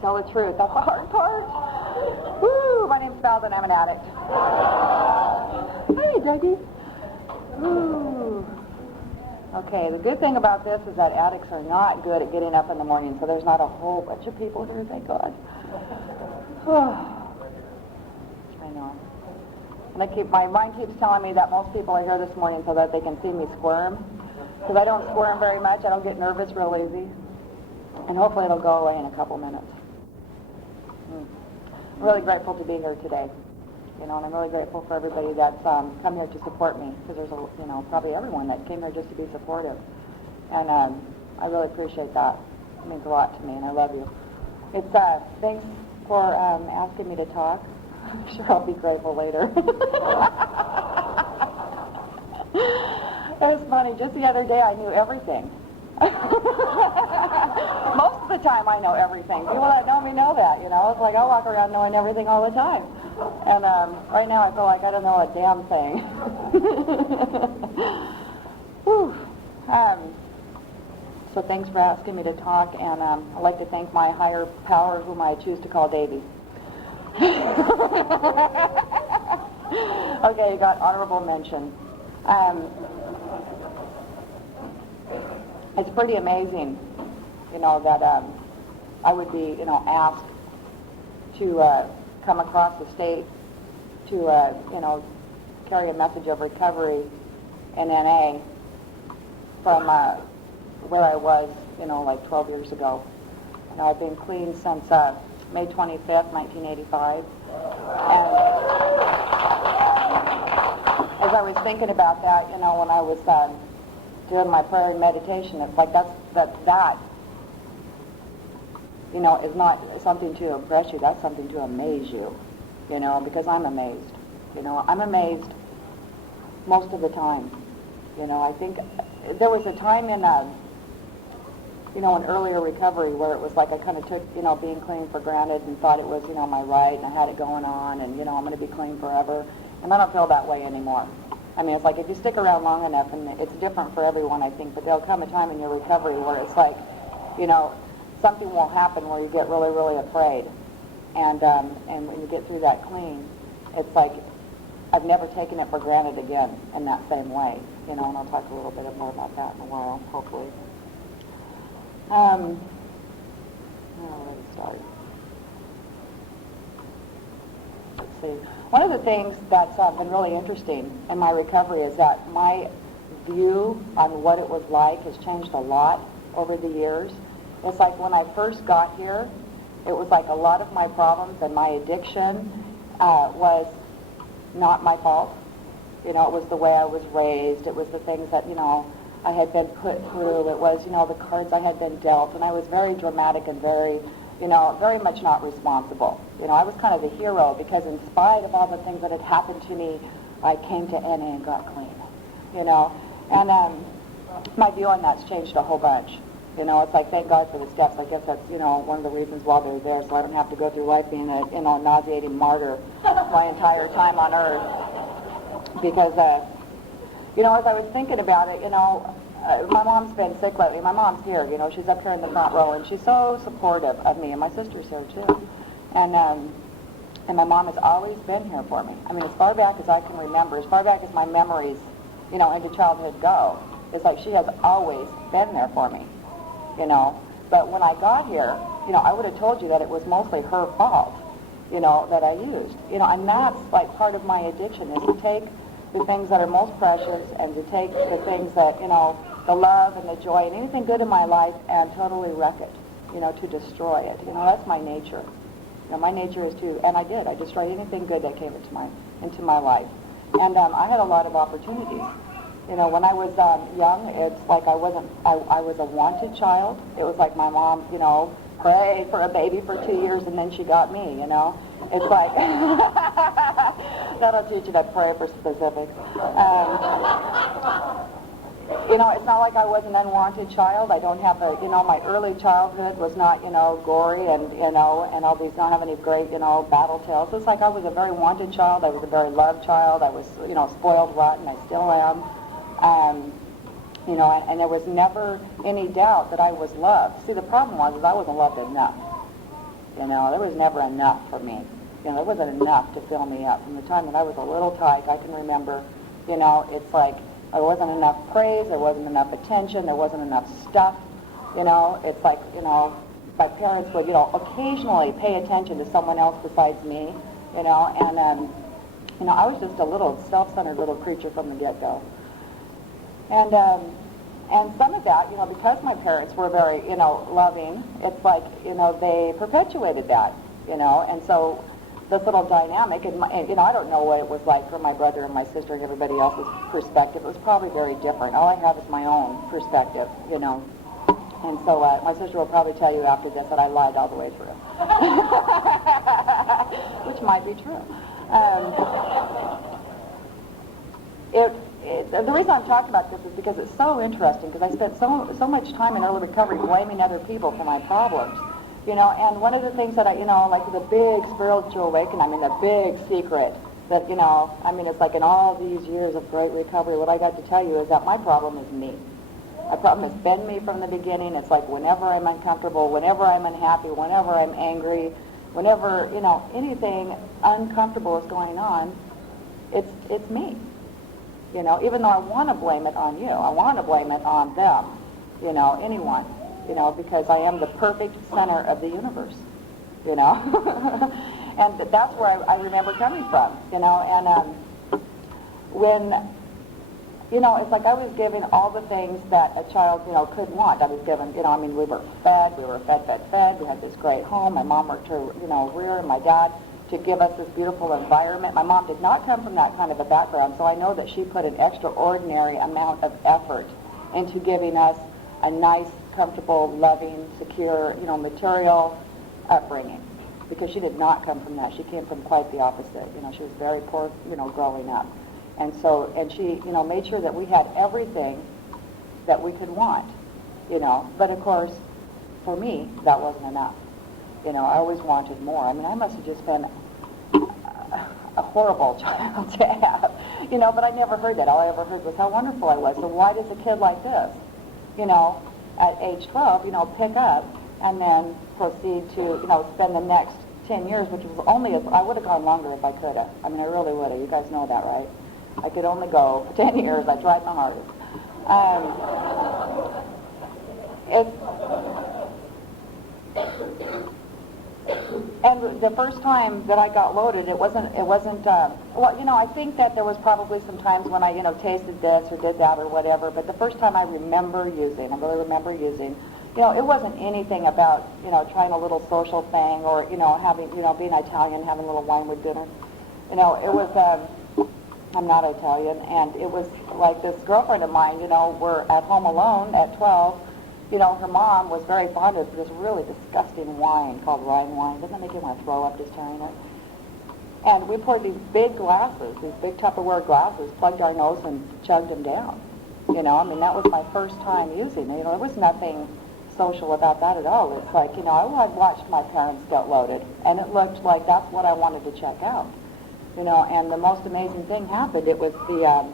Tell the truth. That's the hard part. Woo! My name's Valda and I'm an addict. Hey, Dougie. Woo. Okay, the good thing about this is that addicts are not good at getting up in the morning, so there's not a whole bunch of people here, thank God. I know. And my mind keeps telling me that most people are here this morning so that they can see me squirm. Because I don't squirm very much. I don't get nervous real easy. And hopefully it'll go away in a couple minutes. I'm really grateful to be here today. And I'm really grateful for everybody that's come here to support me. Because there's, probably everyone that came here just to be supportive. And I really appreciate that. It means a lot to me, and I love you. It's thanks for asking me to talk. I'm sure I'll be grateful later. It was funny. Just the other day, I knew everything. Most of the time, I know everything. People that know me know that, It's like I walk around knowing everything all the time. And right now, I feel like I don't know a damn thing. Whew. So thanks for asking me to talk, and I'd like to thank my higher power, whom I choose to call Davy. Okay, you got honorable mention. It's pretty amazing, that I would be, asked to come across the state to, carry a message of recovery in NA from where I was, like 12 years ago. And I've been clean since May 25th, 1985. And as I was thinking about that, when I was doing my prayer and meditation, it's like that is not something to impress you. That's something to amaze you, because I'm amazed. I'm amazed most of the time. I think there was a time in an earlier recovery where it was like I kind of took, being clean for granted and thought it was, my right, and I had it going on, and, I'm going to be clean forever. And I don't feel that way anymore. I mean, it's like if you stick around long enough, and it's different for everyone, I think, but there'll come a time in your recovery where it's like, something will happen where you get really, really afraid. And when you get through that clean, it's like I've never taken it for granted again in that same way, and I'll talk a little bit more about that in a while, hopefully. Where do we start? Let's see. One of the things that's been really interesting in my recovery is that my view on what it was like has changed a lot over the years. It's like when I first got here, it was like a lot of my problems and my addiction was not my fault. It was the way I was raised. It was the things that, I had been put through. It was, the cards I had been dealt. And I was very dramatic and very, very much not responsible. I was kind of the hero because in spite of all the things that had happened to me, I came to NA and got clean, And my view on that's changed a whole bunch. It's like, thank God for the steps. I guess that's, one of the reasons why they're there, so I don't have to go through life being a, nauseating martyr my entire time on earth. Because, as I was thinking about it, my mom's been sick lately. My mom's here, she's up here in the front row, and she's so supportive of me, and my sister's here too. And my mom has always been here for me. I mean, as far back as I can remember, as far back as my memories, into childhood go, it's like she has always been there for me, But when I got here, I would have told you that it was mostly her fault, that I used. And that's like part of my addiction is to take the things that are most precious and to take the things that, the love and the joy and anything good in my life and totally wreck it, to destroy it. That's my nature. My nature is to, and I did. I destroyed anything good that came into my life. And I had a lot of opportunities. When I was young, it's like I was a wanted child. It was like my mom, prayed for a baby for 2 years and then she got me, It's like, that'll teach you to pray for specifics. It's not like I was an unwanted child. I don't have my early childhood was not, gory and all these, don't have any great, battle tales. It's like I was a very wanted child. I was a very loved child. I was, spoiled rotten. I still am. And there was never any doubt that I was loved. See, the problem was I wasn't loved enough. You know, there was never enough for me. You know, there wasn't enough to fill me up. From the time that I was a little tyke, I can remember, you know, it's like there wasn't enough praise, there wasn't enough attention, there wasn't enough stuff. You know, it's like, you know, my parents would, you know, occasionally pay attention to someone else besides me, you know, and, you know, I was just a little self-centered little creature from the get-go. And some of that, you know, because my parents were very, you know, loving, it's like, you know, they perpetuated that, you know, and so this little dynamic, and you know, I don't know what it was like for my brother and my sister and everybody else's perspective. It was probably very different. All I have is my own perspective, you know. And so my sister will probably tell you after this that I lied all the way through, which might be true. The reason I'm talking about this is because it's so interesting, because I spent so much time in early recovery blaming other people for my problems. You know, and one of the things that I, you know, like the big spiritual awakening, I mean, the big secret that, you know, I mean, it's like in all these years of great recovery, what I got to tell you is that my problem is me. My problem has been me from the beginning. It's like whenever I'm uncomfortable, whenever I'm unhappy, whenever I'm angry, whenever, you know, anything uncomfortable is going on, it's me. You know, even though I want to blame it on you, I want to blame it on them, you know, anyone. You know, because I am the perfect center of the universe, you know. And that's where I remember coming from, you know. And when, you know, it's like I was given all the things that a child, you know, could want. I was given, you know, I mean, we were fed. We had this great home. My mom worked her, you know, rear, and my dad to give us this beautiful environment. My mom did not come from that kind of a background, so I know that she put an extraordinary amount of effort into giving us a nice, comfortable, loving, secure, you know, material upbringing, because she did not come from that. She came from quite the opposite. You know, she was very poor, you know, growing up. And so, and she, you know, made sure that we had everything that we could want, you know. But of course, for me, that wasn't enough. You know, I always wanted more. I mean, I must have just been a horrible child to have, you know, but I never heard that. All I ever heard was how wonderful I was. So why does a kid like this, you know, at age 12, you know, pick up and then proceed to, you know, spend the next 10 years, which was only, I would have gone longer if I could have. I mean, I really would have. You guys know that, right? I could only go for 10 years. I tried my hardest. And the first time that I got loaded, it wasn't, well, you know, I think that there was probably some times when I, you know, tasted this or did that or whatever, but the first time I really remember using, you know, it wasn't anything about, you know, trying a little social thing or, you know, having, you know, being Italian, having a little wine with dinner. You know, it was, I'm not Italian, and it was like this girlfriend of mine, you know, we're at home alone at 12. You know, her mom was very fond of this really disgusting wine called Rhine wine. Doesn't it make you want to throw up just hearing it? And we poured these big glasses, these big Tupperware glasses, plugged our nose and chugged them down. You know, I mean, that was my first time using it. You know, there was nothing social about that at all. It's like, you know, I watched my parents get loaded, and it looked like that's what I wanted to check out. You know, and the most amazing thing happened. It was the,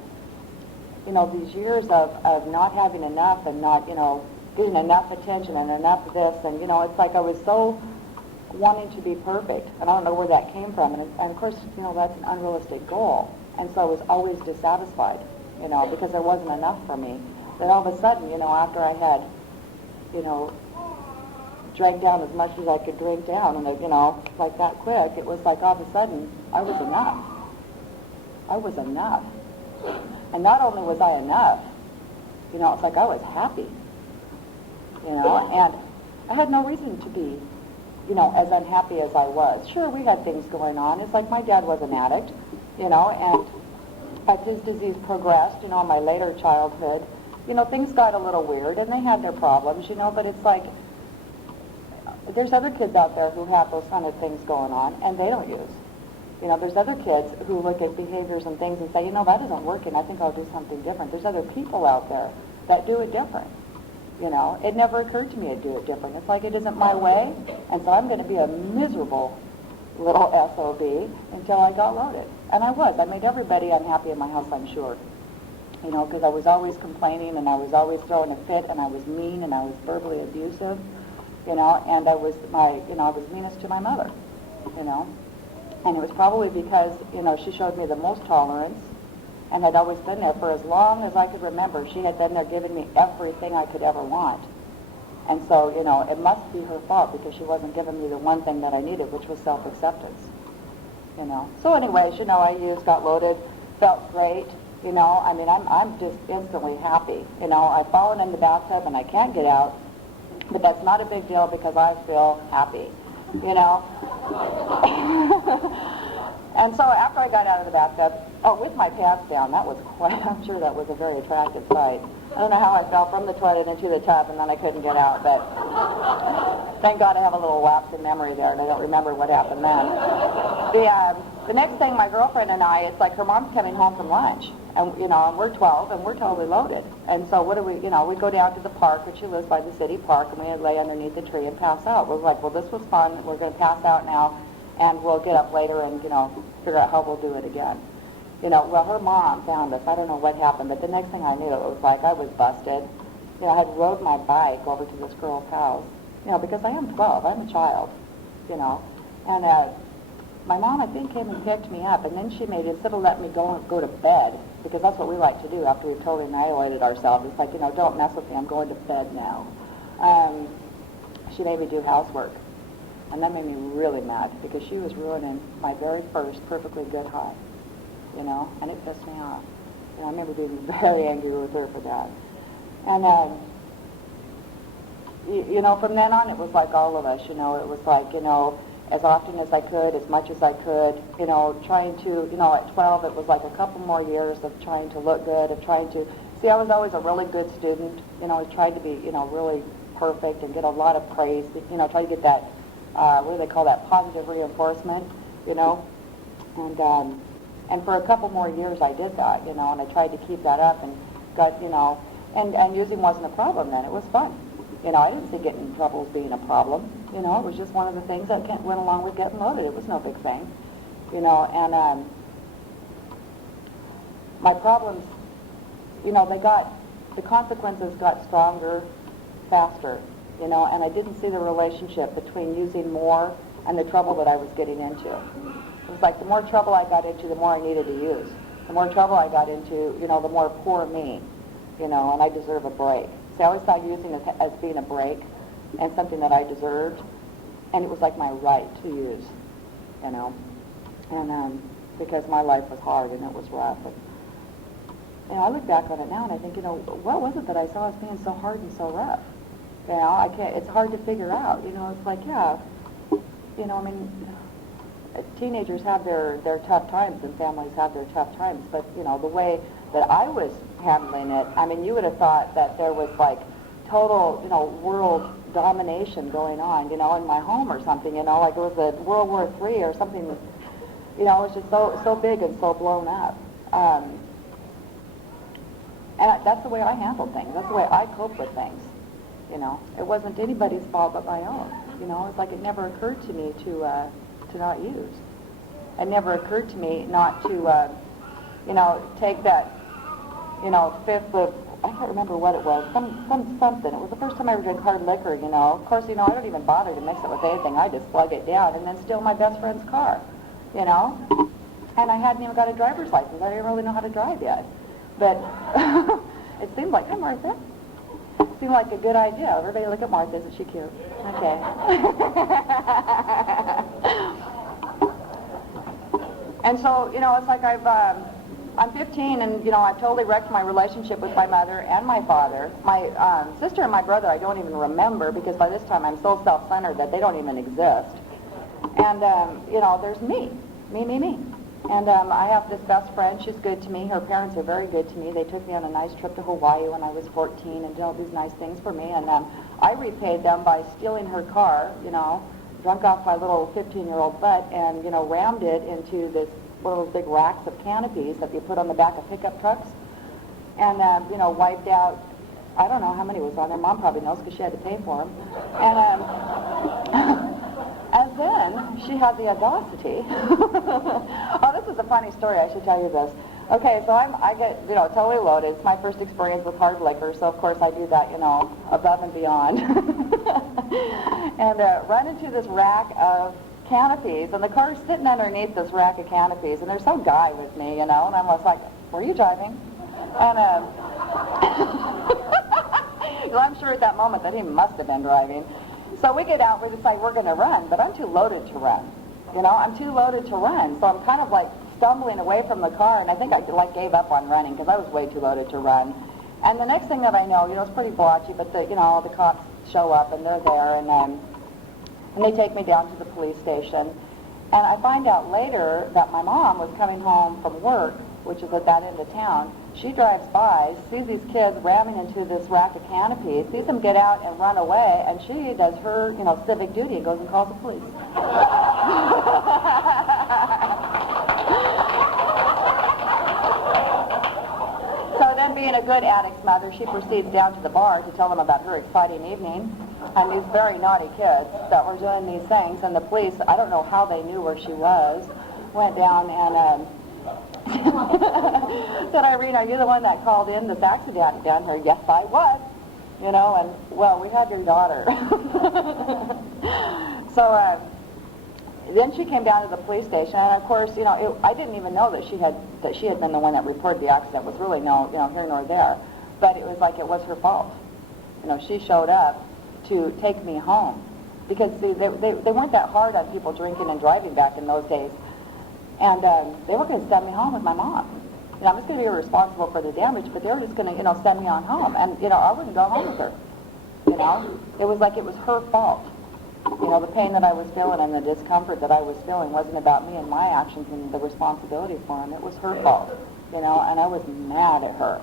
you know, these years of not having enough and not, you know, getting enough attention and enough of this, and, you know, it's like I was so wanting to be perfect, and I don't know where that came from, and of course, you know, that's an unrealistic goal, and so I was always dissatisfied, you know, because there wasn't enough for me. Then all of a sudden, you know, after I had, you know, drank down as much as I could drink down, and, you know, like that quick, it was like all of a sudden, I was enough. I was enough. And not only was I enough, you know, it's like I was happy. You know, and I had no reason to be, you know, as unhappy as I was. Sure, we had things going on. It's like my dad was an addict, you know, and as his disease progressed, you know, in my later childhood, you know, things got a little weird, and they had their problems, you know, but it's like there's other kids out there who have those kind of things going on, and they don't use. You know, there's other kids who look at behaviors and things and say, you know, that isn't working. I think I'll do something different. There's other people out there that do it different. You know, it never occurred to me to do it different. It's like it isn't my way, and so I'm going to be a miserable little SOB until I got loaded. And I was. I made everybody unhappy in my house, I'm sure. You know, because I was always complaining, and I was always throwing a fit, and I was mean, and I was verbally abusive. and I was I was meanest to my mother, you know. And it was probably because, she showed me the most tolerance and had always been there for as long as I could remember. She had been there giving me everything I could ever want. And so, it must be her fault because she wasn't giving me the one thing that I needed, which was self-acceptance, So anyways, I used, got loaded, felt great, I mean, I'm just instantly happy. I've fallen in the bathtub and I can't get out, but that's not a big deal because I feel happy, And so after I got out of the bathtub, with my pants down, that was I'm sure that was a very attractive sight. I don't know how I fell from the toilet into the tub and then I couldn't get out, but thank God I have a little lapse in memory there and I don't remember what happened then. The next thing, my girlfriend and I, it's like her mom's coming home from lunch, and and we're 12 and we're totally loaded. And so what do we, we go down to the park, and she lives by the city park, and we lay underneath the tree and pass out. We're like, well, this was fun. We're going to pass out now, and we'll get up later and figure out how we'll do it again. Well, her mom found us. I don't know what happened, but the next thing I knew, it was like I was busted. I had rode my bike over to this girl's house, because I am 12. I'm a child, and my mom, I think, came and picked me up, and then she made, instead of letting me go to bed, because that's what we like to do after we've totally annihilated ourselves. It's like, don't mess with me. I'm going to bed now. She made me do housework. And that made me really mad because she was ruining my very first perfectly good high, and it pissed me off. And I remember being very angry with her for that. And, from then on, it was like all of us, it was like, as often as I could, as much as I could, trying to, at 12, it was like a couple more years of trying to look good, of trying to, I was always a really good student, I tried to be, really perfect and get a lot of praise, try to get that, what do they call that, positive reinforcement, and for a couple more years I did that, and I tried to keep that up and got, and using wasn't a problem then, it was fun. I didn't see getting in trouble as being a problem. It was just one of the things that went along with getting loaded. It was no big thing. And my problems, the consequences got stronger, faster, and I didn't see the relationship between using more and the trouble that I was getting into. It was like the more trouble I got into, the more I needed to use. The more trouble I got into, the more poor me, and I deserve a break. I always saw using it as being a break and something that I deserved, and it was like my right to use, and because my life was hard and it was rough. And I look back on it now and I think, what was it that I saw as being so hard and so rough? I can't. It's hard to figure out. It's like, I mean, teenagers have their tough times and families have their tough times, but the way that I was handling it, I mean, you would have thought that there was like total, world domination going on, in my home or something, like it was a World War III or something, it was just so big and so blown up. And that's the way I handled things. That's the way I cope with things, It wasn't anybody's fault but my own, It's like it never occurred to me to not use. It never occurred to me not to, take that, fifth of, I can't remember what it was, something. It was the first time I ever drank hard liquor, Of course, I don't even bother to mix it with anything. I just plug it down and then steal my best friend's car, And I hadn't even got a driver's license. I didn't really know how to drive yet. But it seemed like, hi, Martha. It seemed like a good idea. Everybody look at Martha. Isn't she cute? Okay. And so, it's like I'm 15 and, I've totally wrecked my relationship with my mother and my father. My sister and my brother I don't even remember because by this time I'm so self-centered that they don't even exist. And, there's me. And I have this best friend. She's good to me. Her parents are very good to me. They took me on a nice trip to Hawaii when I was 14 and did all these nice things for me. And I repaid them by stealing her car, drunk off my little 15-year-old butt and, rammed it into this one of those big racks of canopies that you put on the back of pickup trucks and, wiped out, I don't know how many was on there. Mom probably knows because she had to pay for them. And then she had the audacity. Oh, this is a funny story. I should tell you this. Okay, so I get, totally loaded. It's my first experience with hard liquor, so of course I do that, above and beyond. and run into this rack of canopies, and the car's sitting underneath this rack of canopies, and there's some guy with me, you know, and I was like, were you driving? And well, I'm sure at that moment that he must have been driving. So we get out, we decide we're going to run, but I'm too loaded to run. You know, I'm too loaded to run, so I'm kind of like stumbling away from the car, and I think I like gave up on running because I was way too loaded to run. And the next thing that I know, you know, it's pretty blotchy, but the cops show up and they're there, and they take me down to the police station. And I find out later that my mom was coming home from work, which is at that end of town. She drives by, sees these kids ramming into this rack of canopies, sees them get out and run away, and she does her, you know, civic duty and goes and calls the police. So then, being a good addict's mother, she proceeds down to the bar to tell them about her exciting evening and these very naughty kids that were doing these things. And the police, I don't know how they knew where she was, went down and said, Irene, are you the one that called in this accident down here? Yes, I was. You know, and, well, we have your daughter. So then she came down to the police station, and of course, you know, I didn't even know that she had been the one that reported the accident. It was really no, you know, here nor there. But it was like it was her fault. You know, she showed up to take me home. Because, see, they weren't that hard on people drinking and driving back in those days. And they were going to send me home with my mom. And I was going to be responsible for the damage, but they were just going to, you know, send me on home. And, you know, I wouldn't go home with her. You know? It was like it was her fault. You know, the pain that I was feeling and the discomfort that I was feeling wasn't about me and my actions and the responsibility for them. It was her fault. You know, and I was mad at her.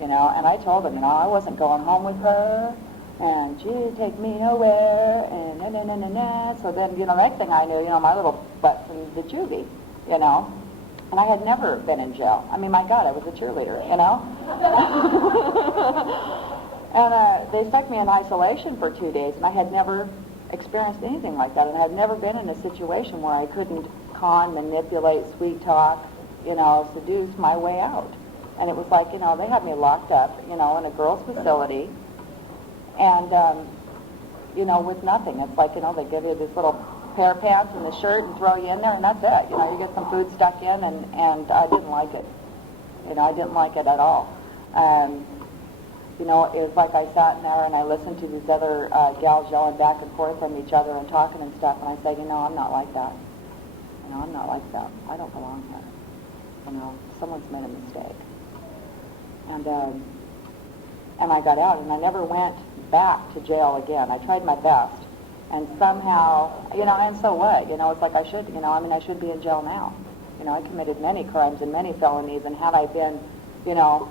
You know, and I told them, you know, I wasn't going home with her. And she'd take me nowhere, and na. So then, you know, next thing I knew, you know, my little butt's in the juvie, you know. And I had never been in jail. I mean, my God, I was a cheerleader, you know. And they stuck me in isolation for 2 days, and I had never experienced anything like that. And I had never been in a situation where I couldn't con, manipulate, sweet talk, you know, seduce my way out. And it was like, you know, they had me locked up, you know, in a girls' facility. And, you know, with nothing. It's like, you know, they give you this little pair of pants and a shirt and throw you in there, and that's it. You know, you get some food stuck in, and I didn't like it. You know, I didn't like it at all. You know, it was like I sat in there and I listened to these other gals yelling back and forth from each other and talking and stuff, and I said, you know, I'm not like that. You know, I'm not like that. I don't belong here. You know, someone's made a mistake. And I got out, and I never went back to jail again. I tried my best, and somehow, you know, and so what? You know, it's like I should, you know, I mean, I should be in jail now. You know, I committed many crimes and many felonies, and had I been, you know,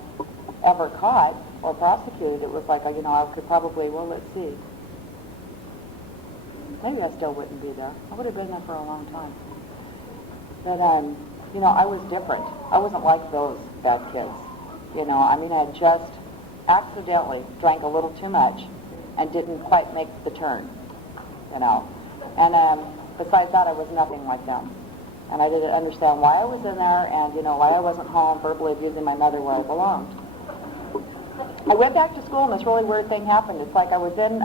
ever caught or prosecuted, it was like, you know, I could probably, well, let's see. Maybe I still wouldn't be there. I would have been there for a long time. But, you know, I was different. I wasn't like those bad kids. You know, I mean, I just accidentally drank a little too much and didn't quite make the turn, you know. And besides that, I was nothing like them. And I didn't understand why I was in there and, you know, why I wasn't home verbally abusing my mother where I belonged. I went back to school, and this really weird thing happened. It's like I was in,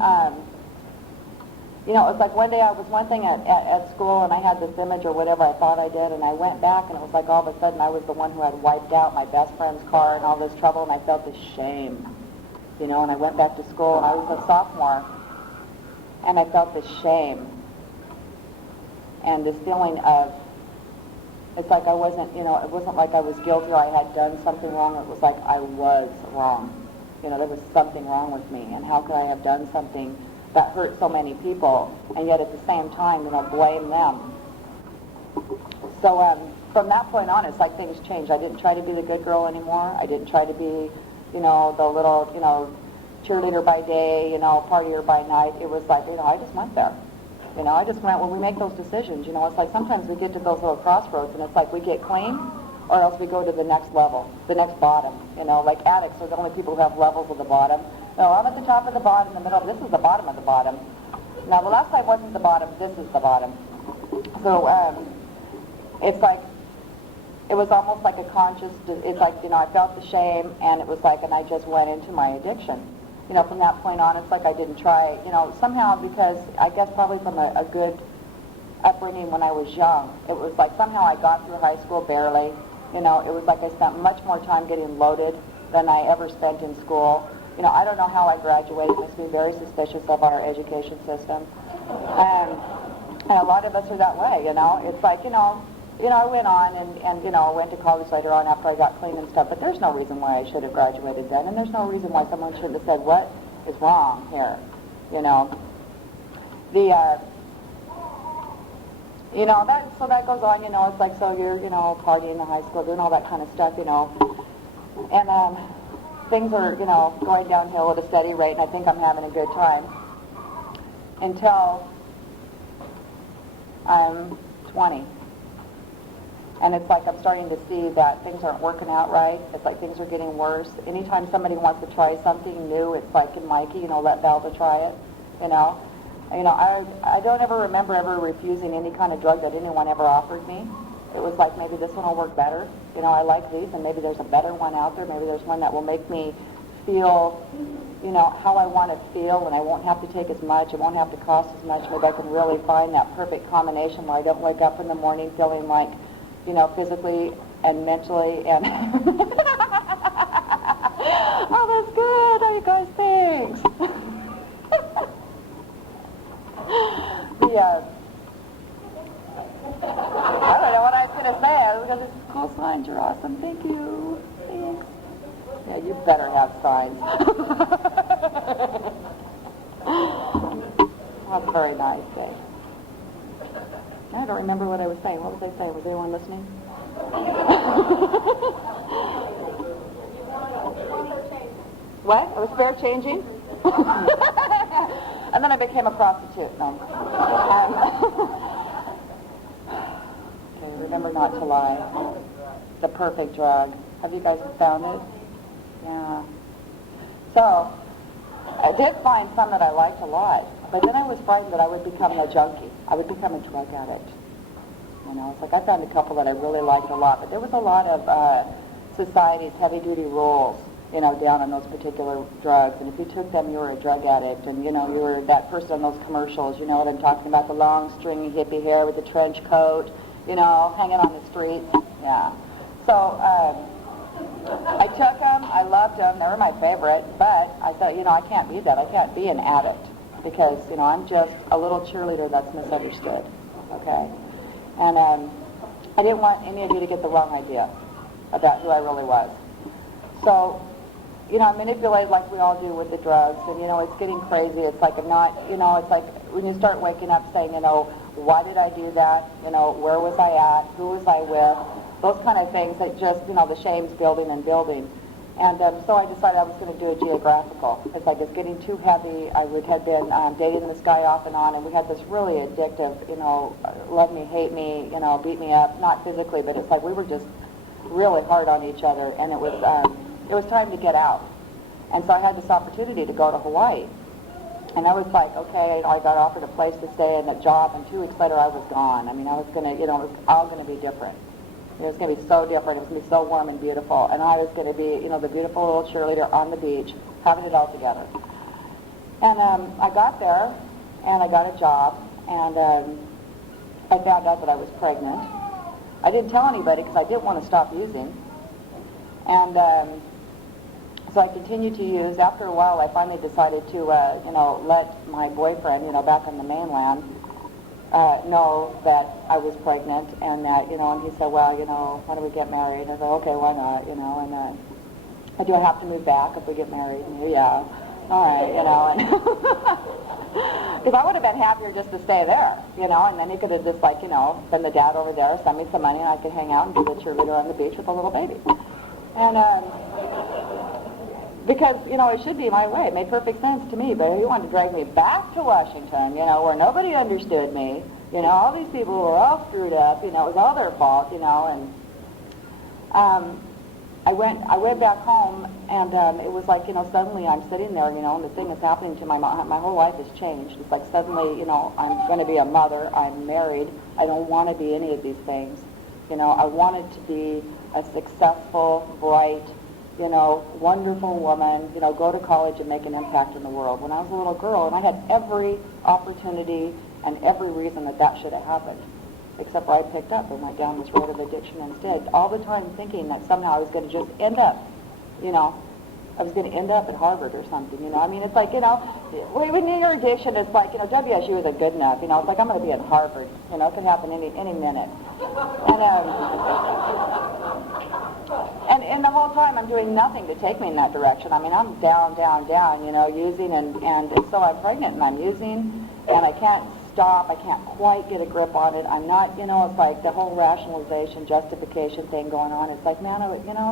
you know, it was like one day I was one thing at school, and I had this image or whatever I thought I did, and I went back, and it was like all of a sudden I was the one who had wiped out my best friend's car and all this trouble, and I felt this shame, you know, and I went back to school, and I was a sophomore, and I felt this shame and this feeling of, it's like I wasn't, you know, it wasn't like I was guilty or I had done something wrong. It was like I was wrong. You know, there was something wrong with me, and how could I have done something that hurt so many people, and yet at the same time, you know, blame them. So from that point on, it's like things changed. I didn't try to be the good girl anymore. I didn't try to be, you know, the little, you know, cheerleader by day, you know, partier by night. It was like, you know, I just went there. You know, I just went, when we make those decisions, you know, it's like sometimes we get to those little crossroads, and it's like we get clean, or else we go to the next level, the next bottom. You know, like addicts are the only people who have levels of the bottom. No, I'm at the top of the bottom, in the middle. This is the bottom of the bottom. Now, the last time wasn't the bottom. This is the bottom. So it's like, it was almost like a conscious, it's like, you know, I felt the shame, and it was like, and I just went into my addiction. from that point on, it's like I didn't try, somehow because I guess probably from a good upbringing when I was young, it was like somehow I got through high school barely. It was like I spent much more time getting loaded than I ever spent in school. I don't know how I graduated. It makes me very suspicious of our education system. And a lot of us are that way, It's like, I went on and went to college later on after I got clean and stuff, but there's no reason why I should have graduated then, and there's no reason why someone shouldn't have said, what is wrong here, so that goes on, it's like, so you're, partying in high school, doing all that kind of stuff, and things are, going downhill at a steady rate, and I think I'm having a good time until I'm 20. And it's like I'm starting to see that things aren't working out right. It's like things are getting worse. Anytime somebody wants to try something new, it's like in Mikey, let Valda try it, I don't ever remember ever refusing any kind of drug that anyone ever offered me. It was like, maybe this one will work better. I like these, and maybe there's a better one out there. Maybe there's one that will make me feel, how I want to feel, and I won't have to take as much. It won't have to cost as much. Maybe I can really find that perfect combination where I don't wake up in the morning feeling like, physically and mentally and oh, that's good. Oh, you guys, thanks. I don't know what I was going to say. I was going to say, cool signs, you're awesome. Thank you. Thanks. Yeah, you better have signs. That's very nice, Dave. I don't remember what I was saying. What was I saying? Was anyone listening? What? I was fair changing? And then I became a prostitute. No. Okay, remember not to lie. The perfect drug. Have you guys found it? Yeah. So, I did find some that I liked a lot. But then I was frightened that I would become a junkie. I would become a drug addict. It's like I found a couple that I really liked a lot. But there was a lot of society's heavy-duty rules, down on those particular drugs. And if you took them, you were a drug addict. And, you were that person on those commercials. You know what I'm talking about? The long, stringy hippie hair with the trench coat, hanging on the streets. Yeah. So I took them. I loved them. They were my favorite. But I thought, I can't be that. I can't be an addict. Because, I'm just a little cheerleader that's misunderstood, okay? And I didn't want any of you to get the wrong idea about who I really was. So, I manipulated like we all do with the drugs, and, it's getting crazy. It's like I'm not, it's like when you start waking up saying, why did I do that? Where was I at? Who was I with? Those kind of things that just, the shame's building and building. And so I decided I was going to do a geographical. It's like it's getting too heavy. I had been dating this guy off and on, and we had this really addictive, love me, hate me, beat me up, not physically, but it's like we were just really hard on each other, and it was time to get out. And so I had this opportunity to go to Hawaii. And I was like, okay, I got offered a place to stay and a job, and 2 weeks later I was gone. I mean, I was going to, it was all going to be different. It was going to be so different. It was going to be so warm and beautiful. And I was going to be, the beautiful little cheerleader on the beach, having it all together. And I got there, and I got a job, and I found out that I was pregnant. I didn't tell anybody because I didn't want to stop using. And so I continued to use. After a while, I finally decided to, let my boyfriend, back on the mainland, know that I was pregnant, and that, and he said, well, why don't we get married? I said, okay, why not, and do I have to move back if we get married? And yeah, all right, and because I would have been happier just to stay there, and then he could have just, been the dad over there, send me some money, and I could hang out and be the cheerleader on the beach with a little baby. And, because, it should be my way. It made perfect sense to me, but he wanted to drag me back to Washington, where nobody understood me. All these people were all screwed up, it was all their fault, and I went back home, and it was like, suddenly I'm sitting there, and the thing is happening to my whole life has changed. It's like suddenly, I'm going to be a mother, I'm married, I don't want to be any of these things. I wanted to be a successful, bright, wonderful woman, go to college and make an impact in the world. When I was a little girl, and I had every opportunity and every reason that should have happened, except for I picked up and went down this road of addiction instead, all the time thinking that somehow I was going to just end up, I was going to end up at Harvard or something, I mean, it's like, when you're addiction, it's like, WSU isn't good enough, it's like I'm going to be at Harvard, it can happen any minute. And the whole time I'm doing nothing to take me in that direction. I mean, I'm down, using, and so I'm pregnant and I'm using, and I can't stop. I can't quite get a grip on it. I'm not, it's like the whole rationalization, justification thing going on. It's like, man,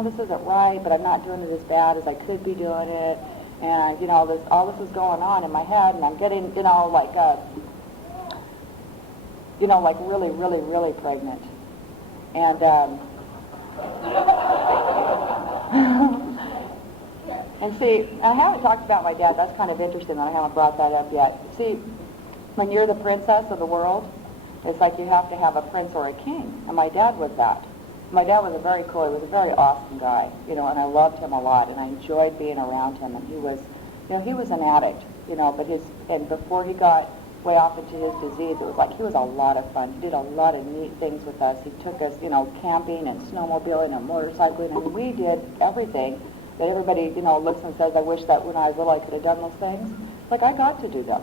this isn't right, but I'm not doing it as bad as I could be doing it. And, all this is going on in my head, and I'm getting, like really, really, really pregnant. And, and see, I haven't talked about my dad. That's kind of interesting that I haven't brought that up yet. See, when you're the princess of the world, it's like you have to have a prince or a king. And my dad was that. My dad was he was a very awesome guy, and I loved him a lot, and I enjoyed being around him. And he was, he was an addict, and before he got way off into his disease, it was like he was a lot of fun. He did a lot of neat things with us. He took us, camping and snowmobiling and motorcycling, and we did everything that everybody, looks and says, I wish that when I was little I could have done those things. Like, I got to do them,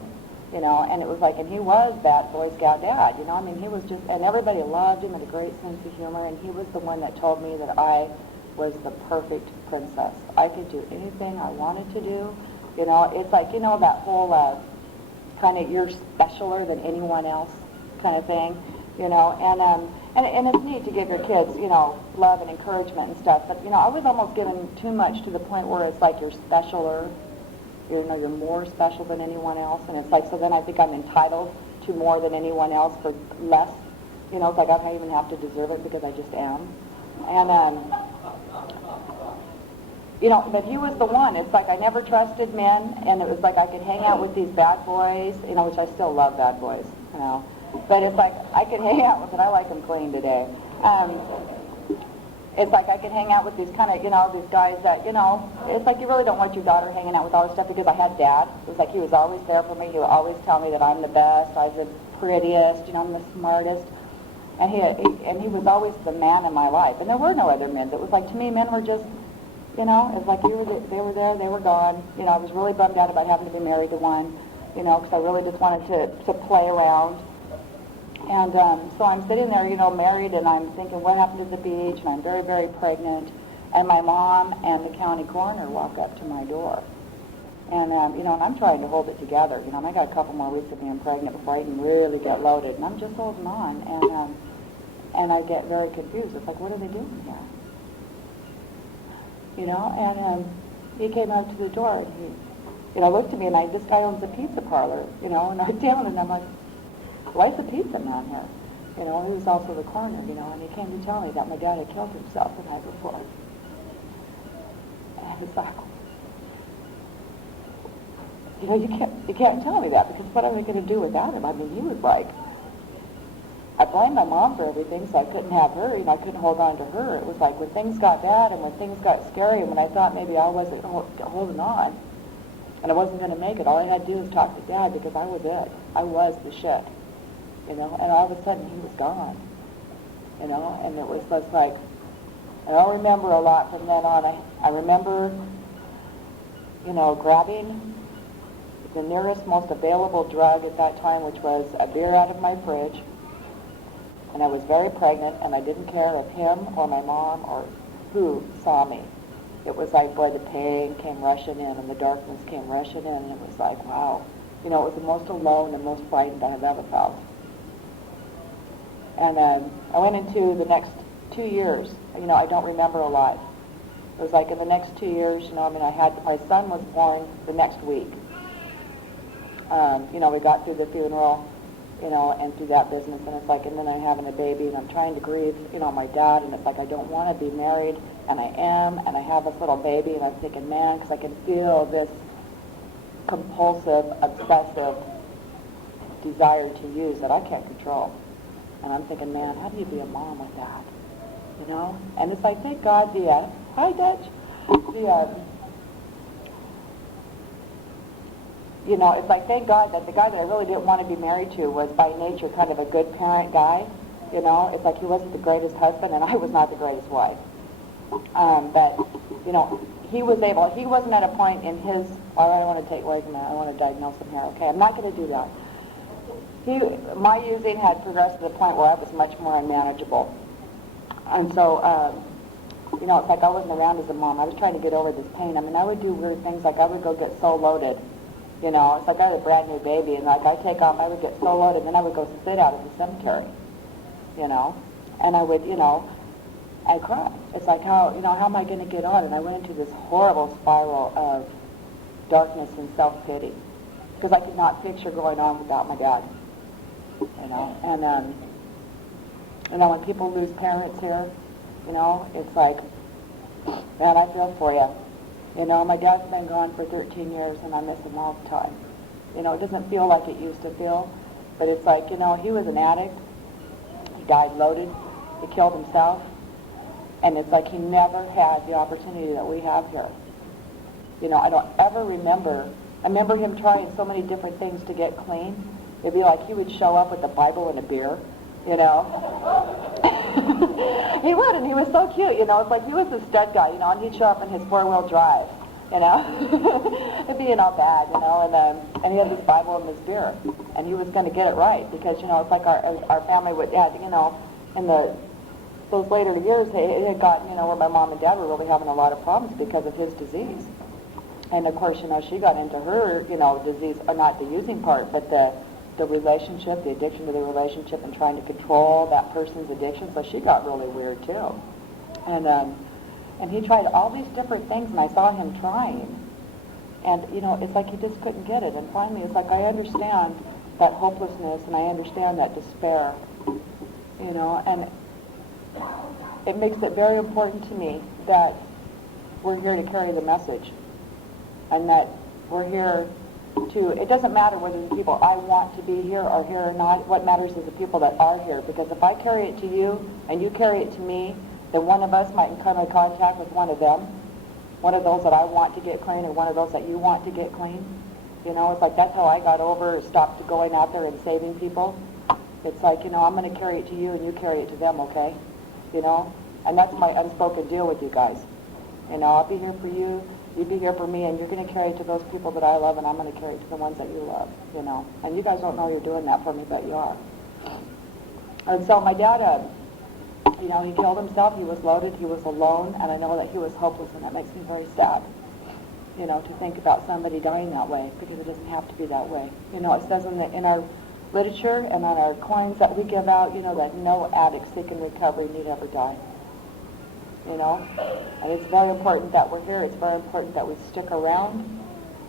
and it was like, and he was that Boy Scout dad, I mean, he was just, and everybody loved him, and a great sense of humor, and he was the one that told me that I was the perfect princess. I could do anything I wanted to do, it's like, that whole, kind of you're specialer than anyone else kind of thing, and it's neat to give your kids, love and encouragement and stuff, but, I was almost giving too much to the point where it's like you're specialer, you're more special than anyone else, and it's like, so then I think I'm entitled to more than anyone else for less, it's like I don't even have to deserve it because I just am, and, but he was the one. It's like I never trusted men, and it was like I could hang out with these bad boys, which I still love bad boys, But it's like I could hang out with, and I like them clean today. It's like I could hang out with these kind of, these guys that, it's like you really don't want your daughter hanging out with all this stuff because I had Dad. It was like he was always there for me. He would always tell me that I'm the best, I'm the prettiest, I'm the smartest. And he was always the man in my life. And there were no other men. It was like, to me, men were just, it was like they were there, they were gone. I was really bummed out about having to be married to one, because I really just wanted to play around. And so I'm sitting there, married, and I'm thinking, what happened to the beach? And I'm very, very pregnant. And my mom and the county coroner walk up to my door. And, and I'm trying to hold it together. I got a couple more weeks of being pregnant before I even really get loaded. And I'm just holding on. And I get very confused. It's like, what are they doing here? And he came out to the door, and he, looked at me, and this guy owns a pizza parlor, and I'm down, and I'm like, why is the pizza man here? He was also the coroner, and he came to tell me that my dad had killed himself the night before. And it's like, you can't tell me that, because what am I going to do without him? I mean, he was like, I blamed my mom for everything, so I couldn't have her, I couldn't hold on to her. It was like when things got bad and when things got scary and when I thought maybe I wasn't holding on and I wasn't going to make it, all I had to do was talk to Dad because I was it. I was the shit, and all of a sudden he was gone, and it was just like, I don't remember a lot from then on. I remember, grabbing the nearest, most available drug at that time, which was a beer out of my fridge. And I was very pregnant, and I didn't care if him or my mom or who saw me. It was like, boy, the pain came rushing in, and the darkness came rushing in, and it was like, wow. It was the most alone and most frightened I have ever felt. And I went into the next 2 years. I don't remember a lot. It was like in the next 2 years, I had, my son was born the next week. We got through the funeral, and through that business, and it's like, and then I'm having a baby, and I'm trying to grieve, my dad, and it's like, I don't want to be married, and I am, and I have this little baby, and I'm thinking, man, because I can feel this compulsive, obsessive desire to use that I can't control. And I'm thinking, man, how do you be a mom with that? And it's like, thank God hi, Dutch. It's like, thank God that the guy that I really didn't want to be married to was by nature kind of a good parent guy. It's like he wasn't the greatest husband, and I was not the greatest wife. But he wasn't at a point in his, I don't want to take away from that, I want to diagnose him here, okay? I'm not going to do that. My using had progressed to the point where I was much more unmanageable. And so, it's like I wasn't around as a mom. I was trying to get over this pain. I mean, I would do weird things, like I would go get so loaded. It's like I had a brand new baby, and like I would get so loaded, and then I would go sit out at the cemetery, and I would, I cried. It's like, how am I going to get on? And I went into this horrible spiral of darkness and self-pity, because I could not picture going on without my dad, and when people lose parents here, it's like, man, I feel for you. My dad's been gone for 13 years, and I miss him all the time. It doesn't feel like it used to feel, but it's like, he was an addict. He died loaded. He killed himself. And it's like he never had the opportunity that we have here. I don't ever remember. I remember him trying so many different things to get clean. It'd be like he would show up with a Bible and a beer, He would, and he was so cute, It's like he was a stud guy, and he'd show up in his four-wheel drive, It'd be all bad, and he had this Bible and this beer, and he was going to get it right, because, it's like our family would, in those later years, it had gotten, where my mom and dad were really having a lot of problems because of his disease. And of course, she got into her, disease, not the using part, but the relationship, the addiction to the relationship, and trying to control that person's addiction. So she got really weird too. And he tried all these different things, and I saw him trying. And, it's like he just couldn't get it. And finally, it's like I understand that hopelessness, and I understand that despair, and it makes it very important to me that we're here to carry the message, and that we're here to, it doesn't matter whether the people I want to be here are here or not. What matters is the people that are here, because if I carry it to you and you carry it to me, then one of us might come in contact with one of them, one of those that I want to get clean, or one of those that you want to get clean. It's like that's how I got over, stopped going out there and saving people. It's like, I'm going to carry it to you and you carry it to them, okay? And that's my unspoken deal with you guys. I'll be here for you, you be here for me, and you're going to carry it to those people that I love, and I'm going to carry it to the ones that you love, And you guys don't know you're doing that for me, but you are. And so my dad, he killed himself, he was loaded, he was alone, and I know that he was hopeless, and that makes me very sad, to think about somebody dying that way, because it doesn't have to be that way. It says in our literature and on our coins that we give out, that no addict seeking recovery need ever die. And it's very important that we're here. It's very important that we stick around,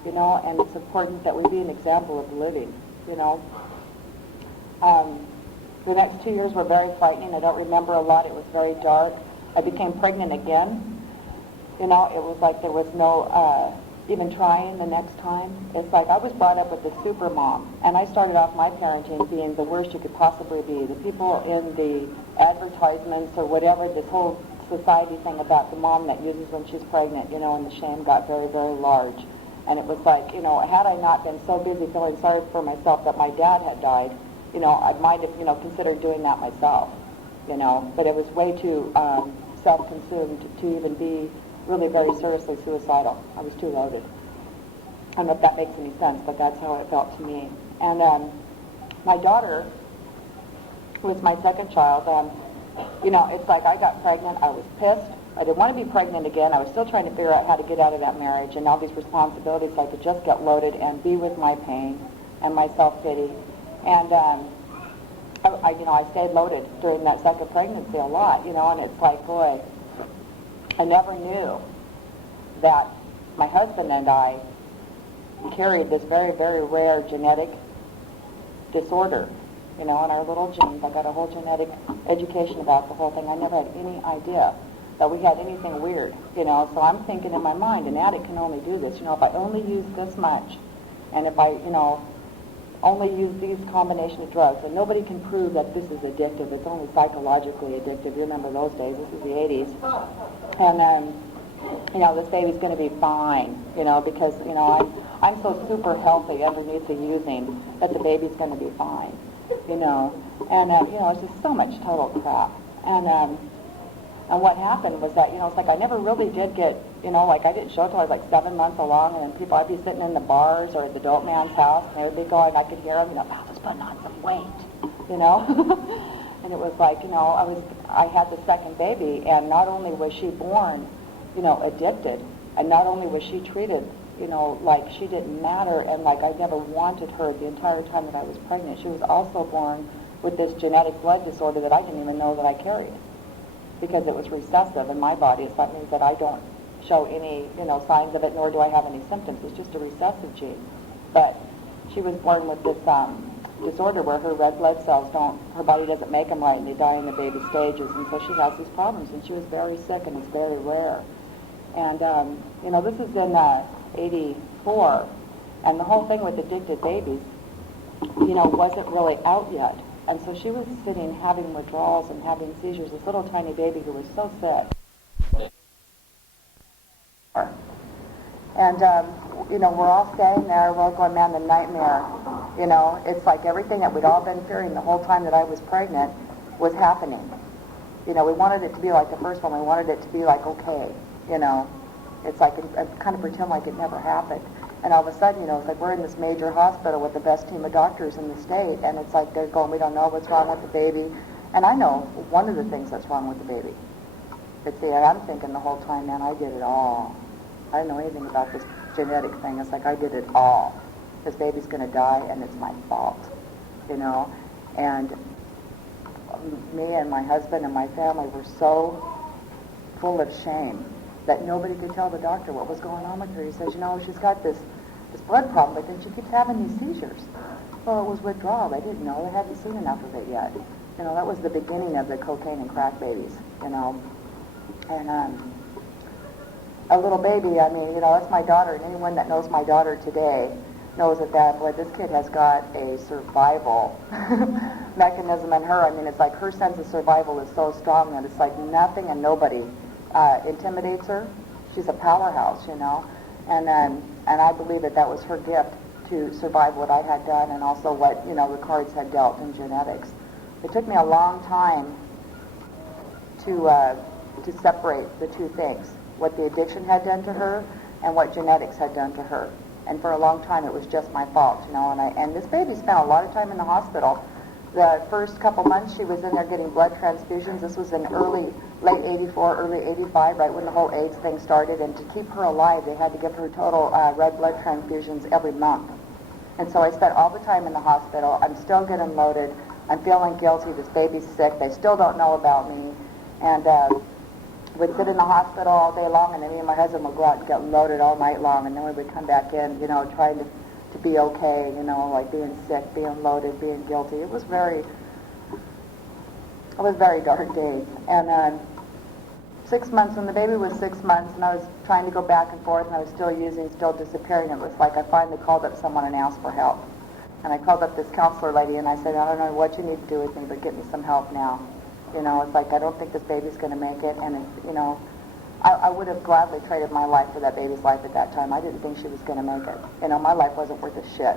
and it's important that we be an example of living, The next 2 years were very frightening. I don't remember a lot. It was very dark. I became pregnant again. It was like there was no even trying the next time. It's like I was brought up with a super mom, and I started off my parenting being the worst you could possibly be. The people in the advertisements or whatever, this whole society thing about the mom that uses when she's pregnant, and the shame got very, very large. And it was like, had I not been so busy feeling sorry for myself that my dad had died, I might have, considered doing that myself, but it was way too self-consumed to even be really very seriously suicidal. I was too loaded. I don't know if that makes any sense, but that's how it felt to me. And my daughter, who was my second child, it's like I got pregnant, I was pissed. I didn't want to be pregnant again. I was still trying to figure out how to get out of that marriage and all these responsibilities, so I could just get loaded and be with my pain and my self-pity. And I stayed loaded during that second pregnancy a lot, and it's like, boy, I never knew that my husband and I carried this very, very rare genetic disorder, in our little genes. I got a whole genetic education about the whole thing. I never had any idea that we had anything weird, So I'm thinking in my mind, an addict can only do this. If I only use this much, and if I, only use these combination of drugs, and nobody can prove that this is addictive. It's only psychologically addictive. You remember those days. This is the 80s. And this baby's going to be fine, because, I'm so super healthy underneath the using that the baby's going to be fine, And, it's just so much total crap. And what happened was that, it's like I never really did get, like I didn't show till I was like 7 months along, and then I'd be sitting in the bars or at the dope man's house, and they would be going, I could hear them, Valda's putting on some weight, And it was like, I had the second baby, and not only was she born, addicted, and not only was she treated, like she didn't matter, and like I never wanted her the entire time that I was pregnant. She was also born with this genetic blood disorder that I didn't even know that I carried, because it was recessive in my body. So that means that I don't show any, signs of it, nor do I have any symptoms. It's just a recessive gene. But she was born with this disorder where her red blood cells her body doesn't make them right, and they die in the baby stages, and so she has these problems, and she was very sick, and it's very rare. And, this is in 84, and the whole thing with addicted babies, wasn't really out yet. And so she was sitting having withdrawals and having seizures, this little tiny baby who was so sick. And, we're all standing there, we're all going, man, the nightmare. It's like everything that we'd all been fearing the whole time that I was pregnant was happening. We wanted it to be like the first one. We wanted it to be like, okay, It's like, kind of pretend like it never happened. And all of a sudden, it's like we're in this major hospital with the best team of doctors in the state, and it's like they're going, we don't know what's wrong with the baby. And I know one of the things that's wrong with the baby. But see, I'm thinking the whole time, man, I did it all. I don't know anything about this genetic thing. It's like I did it all. This baby's going to die, and it's my fault, And me and my husband and my family were so full of shame that nobody could tell the doctor what was going on with her. He says, she's got this blood problem, but then she keeps having these seizures. Well, it was withdrawal. They didn't know. They hadn't seen enough of it yet. That was the beginning of the cocaine and crack babies, And a little baby, that's my daughter, and anyone that knows my daughter today knows that boy, this kid has got a survival mechanism in her. It's like her sense of survival is so strong that it's like nothing and nobody intimidates her. She's a powerhouse, And I believe that was her gift to survive what I had done, and also what, the cards had dealt in genetics. It took me a long time to separate the two things, what the addiction had done to her and what genetics had done to her. And for a long time, it was just my fault, And this baby spent a lot of time in the hospital. The first couple months, she was in there getting blood transfusions. This was in late 84, early 85, right when the whole AIDS thing started. And to keep her alive, they had to give her total red blood transfusions every month. And so I spent all the time in the hospital. I'm still getting loaded. I'm feeling guilty. This baby's sick. They still don't know about me. And we'd sit in the hospital all day long, and then me and my husband would go out and get loaded all night long, and then we would come back in, trying to be okay, like being sick, being loaded, being guilty. It was very dark days. And 6 months, when the baby was 6 months, and I was trying to go back and forth, and I was still using, still disappearing, it was like I finally called up someone and asked for help. And I called up this counselor lady, and I said, I don't know what you need to do with me, but get me some help now. It's like I don't think this baby's going to make it, and it's, I would have gladly traded my life for that baby's life at that time. I didn't think she was going to make it. My life wasn't worth a shit,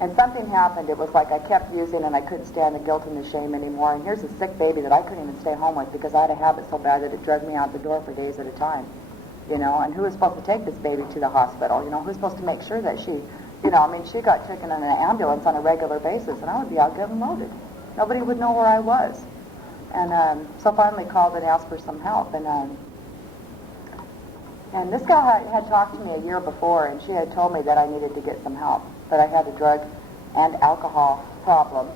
And something happened. It was like I kept using, and I couldn't stand the guilt and the shame anymore. And here's a sick baby that I couldn't even stay home with because I had a habit so bad that it dragged me out the door for days at a time. And who was supposed to take this baby to the hospital? Who's supposed to make sure that she... she got taken in an ambulance on a regular basis, and I would be out getting loaded. Nobody would know where I was. And so finally called and asked for some help. And this guy had talked to me a year before, and she had told me that I needed to get some help, that I had a drug and alcohol problem,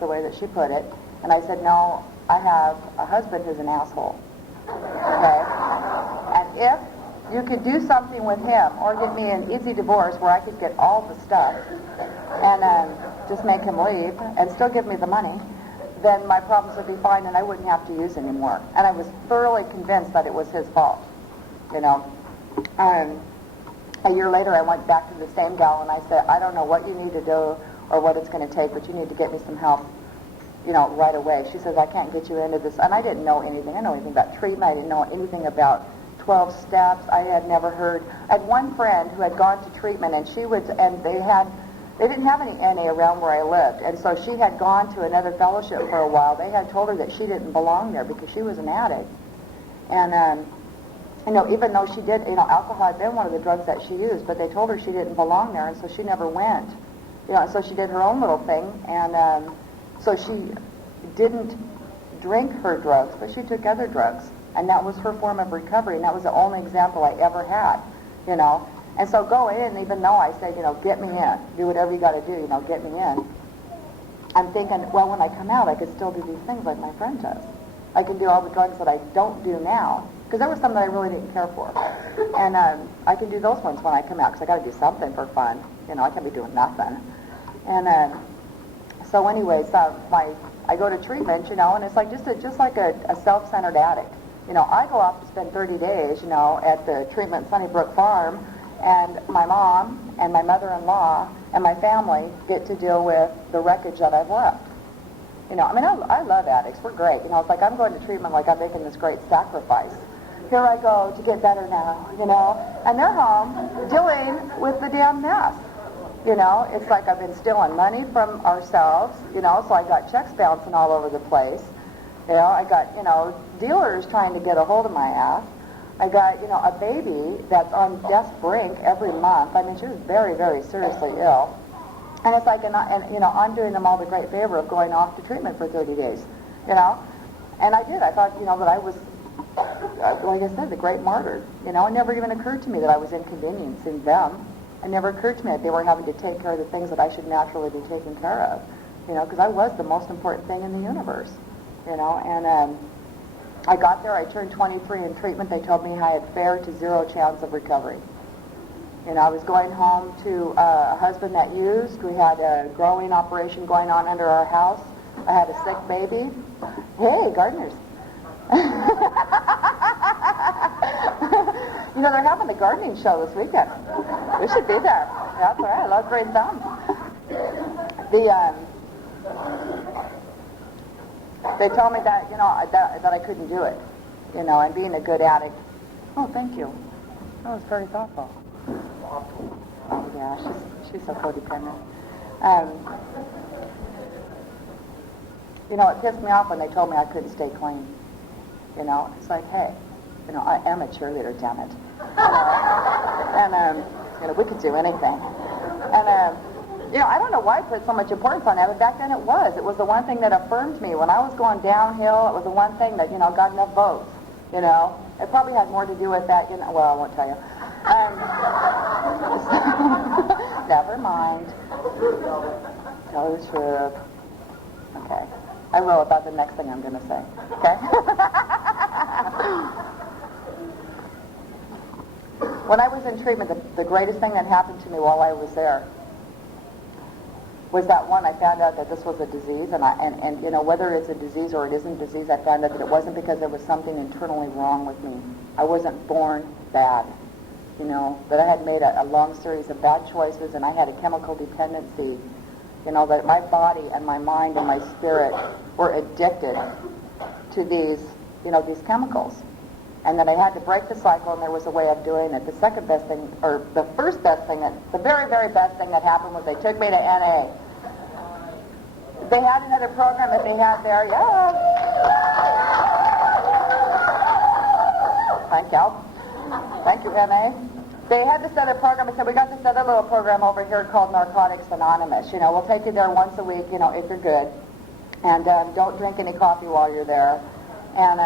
the way that she put it. And I said, no, I have a husband who's an asshole. Okay? And if you could do something with him or get me an easy divorce where I could get all the stuff and just make him leave and still give me the money, then my problems would be fine and I wouldn't have to use anymore. And I was thoroughly convinced that it was his fault, A year later, I went back to the same gal and I said, I don't know what you need to do or what it's going to take, but you need to get me some help, right away. She says, I can't get you into this. And I didn't know anything. I didn't know anything about treatment. I didn't know anything about 12 steps. I had never heard. I had one friend who had gone to treatment, and they didn't have any NA around where I lived. And so she had gone to another fellowship for a while. They had told her that she didn't belong there because she was an addict. And, even though she did, alcohol had been one of the drugs that she used, but they told her she didn't belong there, and so she never went. And so she did her own little thing, and so she didn't drink her drugs, but she took other drugs. And that was her form of recovery, and that was the only example I ever had, And so going in, even though I said, get me in, do whatever you got to do, get me in, I'm thinking, well, when I come out, I could still do these things like my friend does. I can do all the drugs that I don't do now, because there was some that I really didn't care for. And I can do those ones when I come out, because I got to do something for fun. I can't be doing nothing. And so anyways, I go to treatment, and it's like just like a self-centered addict. I go off to spend 30 days, at the treatment in Sunnybrook Farm, and my mom and my mother-in-law and my family get to deal with the wreckage that I've left. I love addicts. We're great. It's like I'm going to treatment like I'm making this great sacrifice. Here I go to get better now, and they're home dealing with the damn mess. It's like I've been stealing money from ourselves, so I got checks bouncing all over the place. I got, dealers trying to get a hold of my ass. I got, a baby that's on death's brink every month. I mean, she was very, very seriously ill. And it's like, I'm doing them all the great favor of going off to treatment for 30 days, And I did. I thought, that I was, like I said, the great martyr. It never even occurred to me that I was inconveniencing them. It never occurred to me that they were having to take care of the things that I should naturally be taken care of. Because I was the most important thing in the universe. And I got there, I turned 23 in treatment. They told me I had fair to zero chance of recovery. I was going home to a husband that used. We had a growing operation going on under our house. I had a sick baby. Hey, gardeners. They're having the gardening show this weekend. We should be there. That's all right. I love great sound. They told me that, that I couldn't do it, and being a good addict. Oh, thank you. That was very thoughtful. Oh, yeah, she's so codependent. It pissed me off when they told me I couldn't stay clean. It's like, hey, I am a cheerleader, damn it. And we could do anything. And, I don't know why I put so much importance on that, but back then it was. It was the one thing that affirmed me. When I was going downhill, it was the one thing that, got enough votes, It probably had more to do with that, well, I won't tell you. Never mind. Tell the truth. Okay. I will about the next thing I'm going to say. Okay? When I was in treatment, the greatest thing that happened to me while I was there was that one, I found out that this was a disease, and whether it's a disease or it isn't a disease, I found out that it wasn't because there was something internally wrong with me. I wasn't born bad, that I had made a long series of bad choices, and I had a chemical dependency, that my body and my mind and my spirit were addicted to these chemicals. And that I had to break the cycle, and there was a way of doing it. The second best thing, or the first best thing, the very, very best thing that happened was they took me to NA. They had another program that they had there, yeah. Thank you. Thank you, NA. They had this other program. I said, we got this other little program over here called Narcotics Anonymous. We'll take you there once a week, if you're good. And don't drink any coffee while you're there. And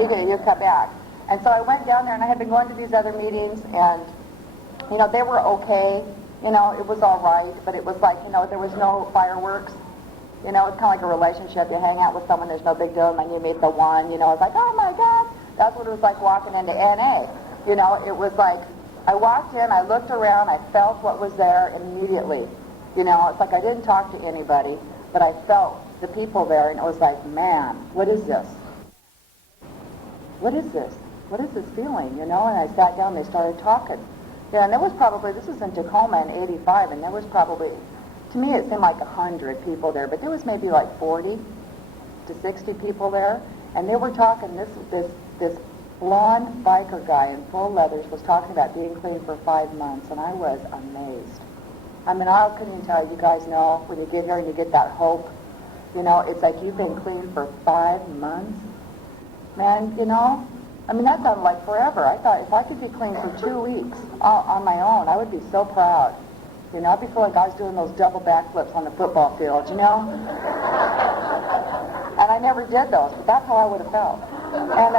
you come back. And so I went down there, and I had been going to these other meetings, and, they were okay. It was all right, but it was like, there was no fireworks. It's kind of like a relationship. You hang out with someone, there's no big deal, and then you meet the one, it's like, oh my God. That's what it was like walking into NA. It was like, I walked in, I looked around, I felt what was there immediately. It's like I didn't talk to anybody, but I felt the people there, and it was like, man, what is this? What is this? What is this feeling, And I sat down, they started talking. And there was probably, this was in Tacoma in '85, and there was probably to me it seemed like 100 people there, but there was maybe like 40 to 60 people there, and they were talking, this blonde biker guy in full leathers was talking about being clean for 5 months, and I was amazed. I mean, how can you tell? You guys know when you get here and you get that hope, you know, it's like you've been clean for 5 months. Man, you know, I mean, that sounded like forever. I thought if I could be clean for 2 weeks on my own, I would be so proud. You know, I'd be feeling like I was doing those double backflips on the football field, you know? And I never did those, but that's how I would have felt. And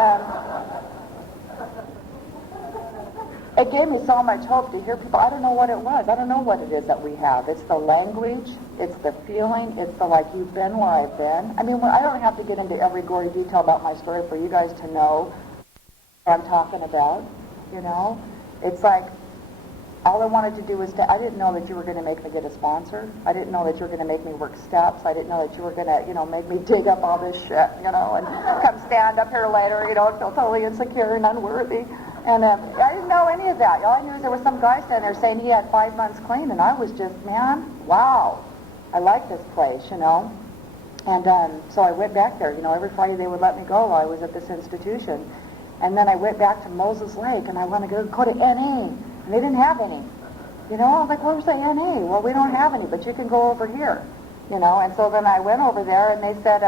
it gave me so much hope to hear people. I don't know what it was. I don't know what it is that we have. It's the language. It's the feeling. It's the like, you've been where I've been. I mean, I don't have to get into every gory detail about my story for you guys to know what I'm talking about, you know? It's like, all I wanted to do was I didn't know that you were going to make me get a sponsor. I didn't know that you were going to make me work steps. I didn't know that you were going to, you know, make me dig up all this shit, you know, and come stand up here later, you know, and feel totally insecure and unworthy. And I didn't know any of that. All I knew is there was some guy standing there saying he had 5 months clean, and I was just, man, wow, I like this place, you know. And so I went back there. You know, every Friday they would let me go while I was at this institution. And then I went back to Moses Lake, and I wanted to go to NA. And they didn't have any. You know, I was like, where's the NA? Well, we don't have any, but you can go over here. You know, and so then I went over there, and they said,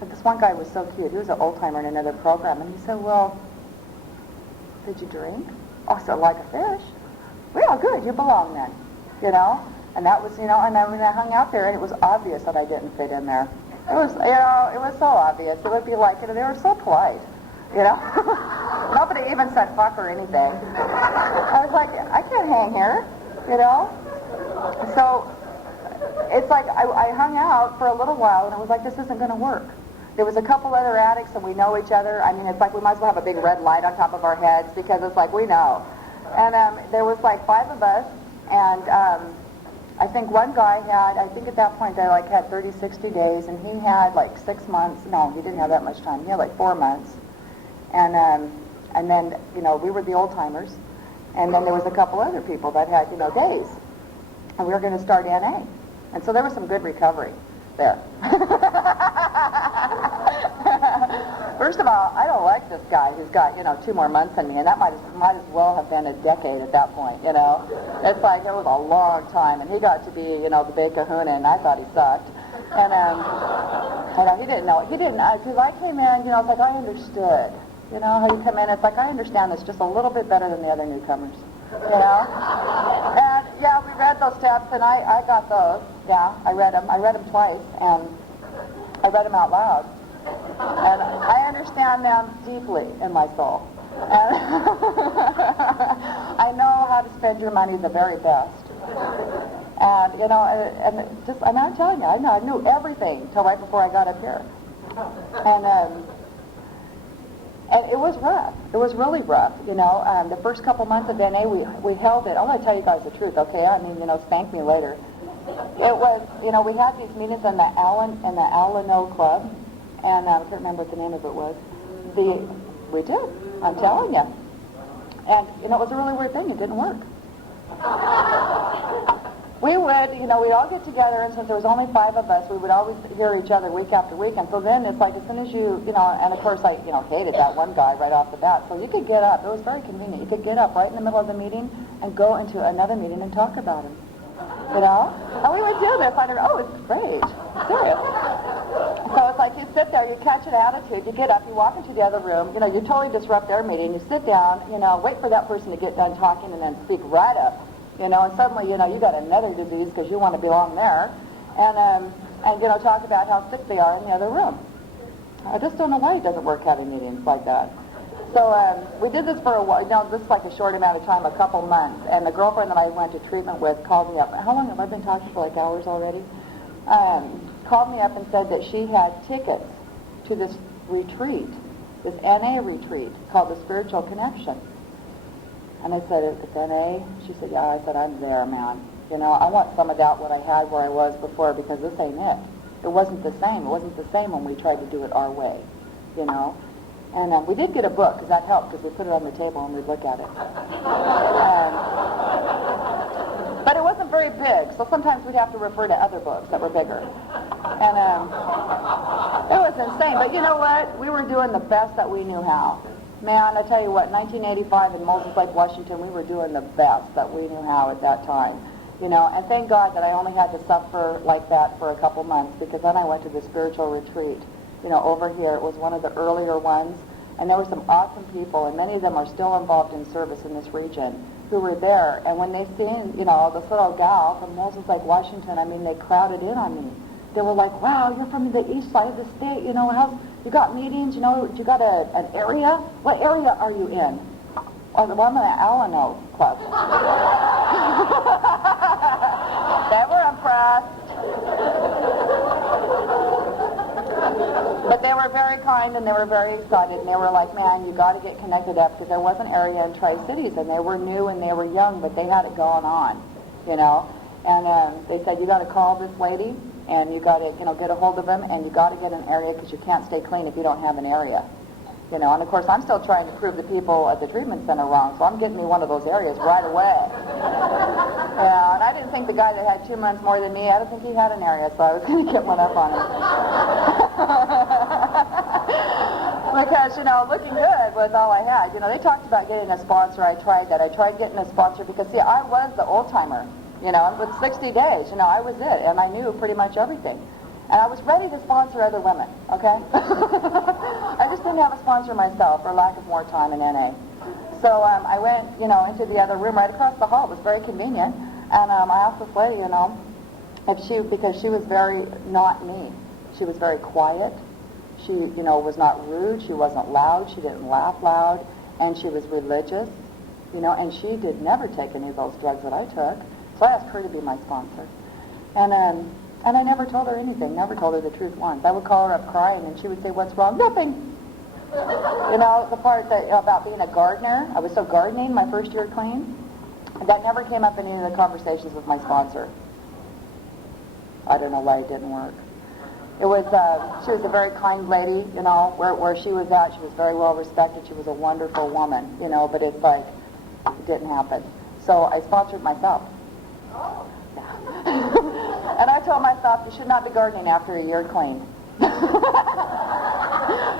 this one guy was so cute. He was an old-timer in another program. And he said, well, did you drink? Oh, I said, like a fish. Well, good, you belong then. You know? And that was, you know, and then when I hung out there, and it was obvious that I didn't fit in there. It was, you know, it was so obvious. It would be like, you know, they were so polite. You know? Nobody even said fuck or anything. I was like, I can't hang here, you know? So it's like I hung out for a little while, and it was like, this isn't going to work. There was a couple other addicts, and we know each other. I mean, it's like we might as well have a big red light on top of our heads, because it's like we know. And there was like 5 of us, and I think one guy had, I think at that point they like had 30, 60 days, and he had like 6 months. No, he didn't have that much time. He had like 4 months. And then, you know, we were the old-timers. And then there was a couple other people that had, you know, days. And we were going to start NA. And so there was some good recovery there. First of all, I don't like this guy who's got, you know, 2 more months than me. And that might as well have been a decade at that point, you know. It's like, it was a long time. And he got to be, you know, the big kahuna, and I thought he sucked. And he didn't know. He didn't, because I came in, you know, it's like I understood. You know, how you come in, it's like I understand this just a little bit better than the other newcomers, you know? And, yeah, we read those steps, and I got those. Yeah, I read them twice, and I read them out loud. And I understand them deeply in my soul. And I know how to spend your money the very best. And, you know, and I'm telling you, I knew everything till right before I got up here. And it was rough. It was really rough, you know. The first couple months of NA, we held it. I'm going to tell you guys the truth, okay? I mean, you know, spank me later. It was, you know, we had these meetings in the Alano Club, and I can't remember what the name of it was. We did. I'm telling you. And, you know, it was a really weird thing. It didn't work. We would, you know, we'd all get together, and since there was only 5 of us, we would always hear each other week after week. And so then it's like, as soon as you know, and of course I, you know, hated that one guy right off the bat. So you could get up. It was very convenient. You could get up right in the middle of the meeting and go into another meeting and talk about him. You know? And we would do this. I'd go, oh, it's great. It's serious. So it's like you sit there, you catch an attitude, you get up, you walk into the other room, you know, you totally disrupt their meeting, you sit down, you know, wait for that person to get done talking and then speak right up. You know, and suddenly, you know, you got another disease because you want to belong there, and you know, talk about how sick they are in the other room. I just don't know why it doesn't work having meetings like that. So we did this for a while. You know, this is like a short amount of time, a couple months. And the girlfriend that I went to treatment with called me up. How long have I been talking for? Like hours already. Called me up and said that she had tickets to this retreat, this NA retreat called the Spiritual Connection. And I said, it's NA? She said, yeah. I said, I'm there, man. You know, I want some of that what I had where I was before, because this ain't it. It wasn't the same. It wasn't the same when we tried to do it our way, you know. And we did get a book, because that helped, because we put it on the table and we'd look at it. But it wasn't very very big, so sometimes we'd have to refer to other books that were bigger. And it was insane. But you know what? We were doing the best that we knew how. Man, I tell you what, 1985 in Moses Lake, Washington, we were doing the best that we knew how at that time. You know, and thank God that I only had to suffer like that for a couple months, because then I went to the spiritual retreat, you know, over here. It was one of the earlier ones, and there were some awesome people, and many of them are still involved in service in this region, who were there. And when they seen, you know, this little gal from Moses Lake, Washington, I mean, they crowded in on me. They were like, wow, you're from the east side of the state, you know, you got meetings, you know, you got an area? What area are you in? Oh, well, I'm in the Alano Club. They were impressed. But they were very kind, and they were very excited, and they were like, man, you got to get connected up, because there was an area in Tri-Cities, and they were new and they were young, but they had it going on, you know. And they said, you got to call this lady, and you got to, you know, get a hold of them, and you got to get an area, because you can't stay clean if you don't have an area. You know, and of course I'm still trying to prove the people at the treatment center wrong, so I'm getting me one of those areas right away. Yeah, and I didn't think the guy that had 2 months more than me, I don't think he had an area, so I was going to get one up on him. Because, you know, looking good was all I had. You know, they talked about getting a sponsor. I tried that. I tried getting a sponsor because, see, I was the old-timer. You know, with 60 days, you know, I was it, and I knew pretty much everything. And I was ready to sponsor other women, okay? I just didn't have a sponsor myself for lack of more time in NA. So I went, you know, into the other room right across the hall. It was very convenient. And I asked this lady, you know, because she was very not me. She was very quiet. She, you know, was not rude. She wasn't loud. She didn't laugh loud. And she was religious, you know, and she did never take any of those drugs that I took. So I asked her to be my sponsor. And I never told her anything, never told her the truth once. I would call her up crying, and she would say, what's wrong? Nothing. You know, the part that, about being a gardener, I was still gardening my first year clean. That never came up in any of the conversations with my sponsor. I don't know why it didn't work. It was, she was a very kind lady, you know, where she was at. She was very well respected. She was a wonderful woman, you know, but it's like, it didn't happen. So I sponsored myself. And I told myself, you should not be gardening after a year clean.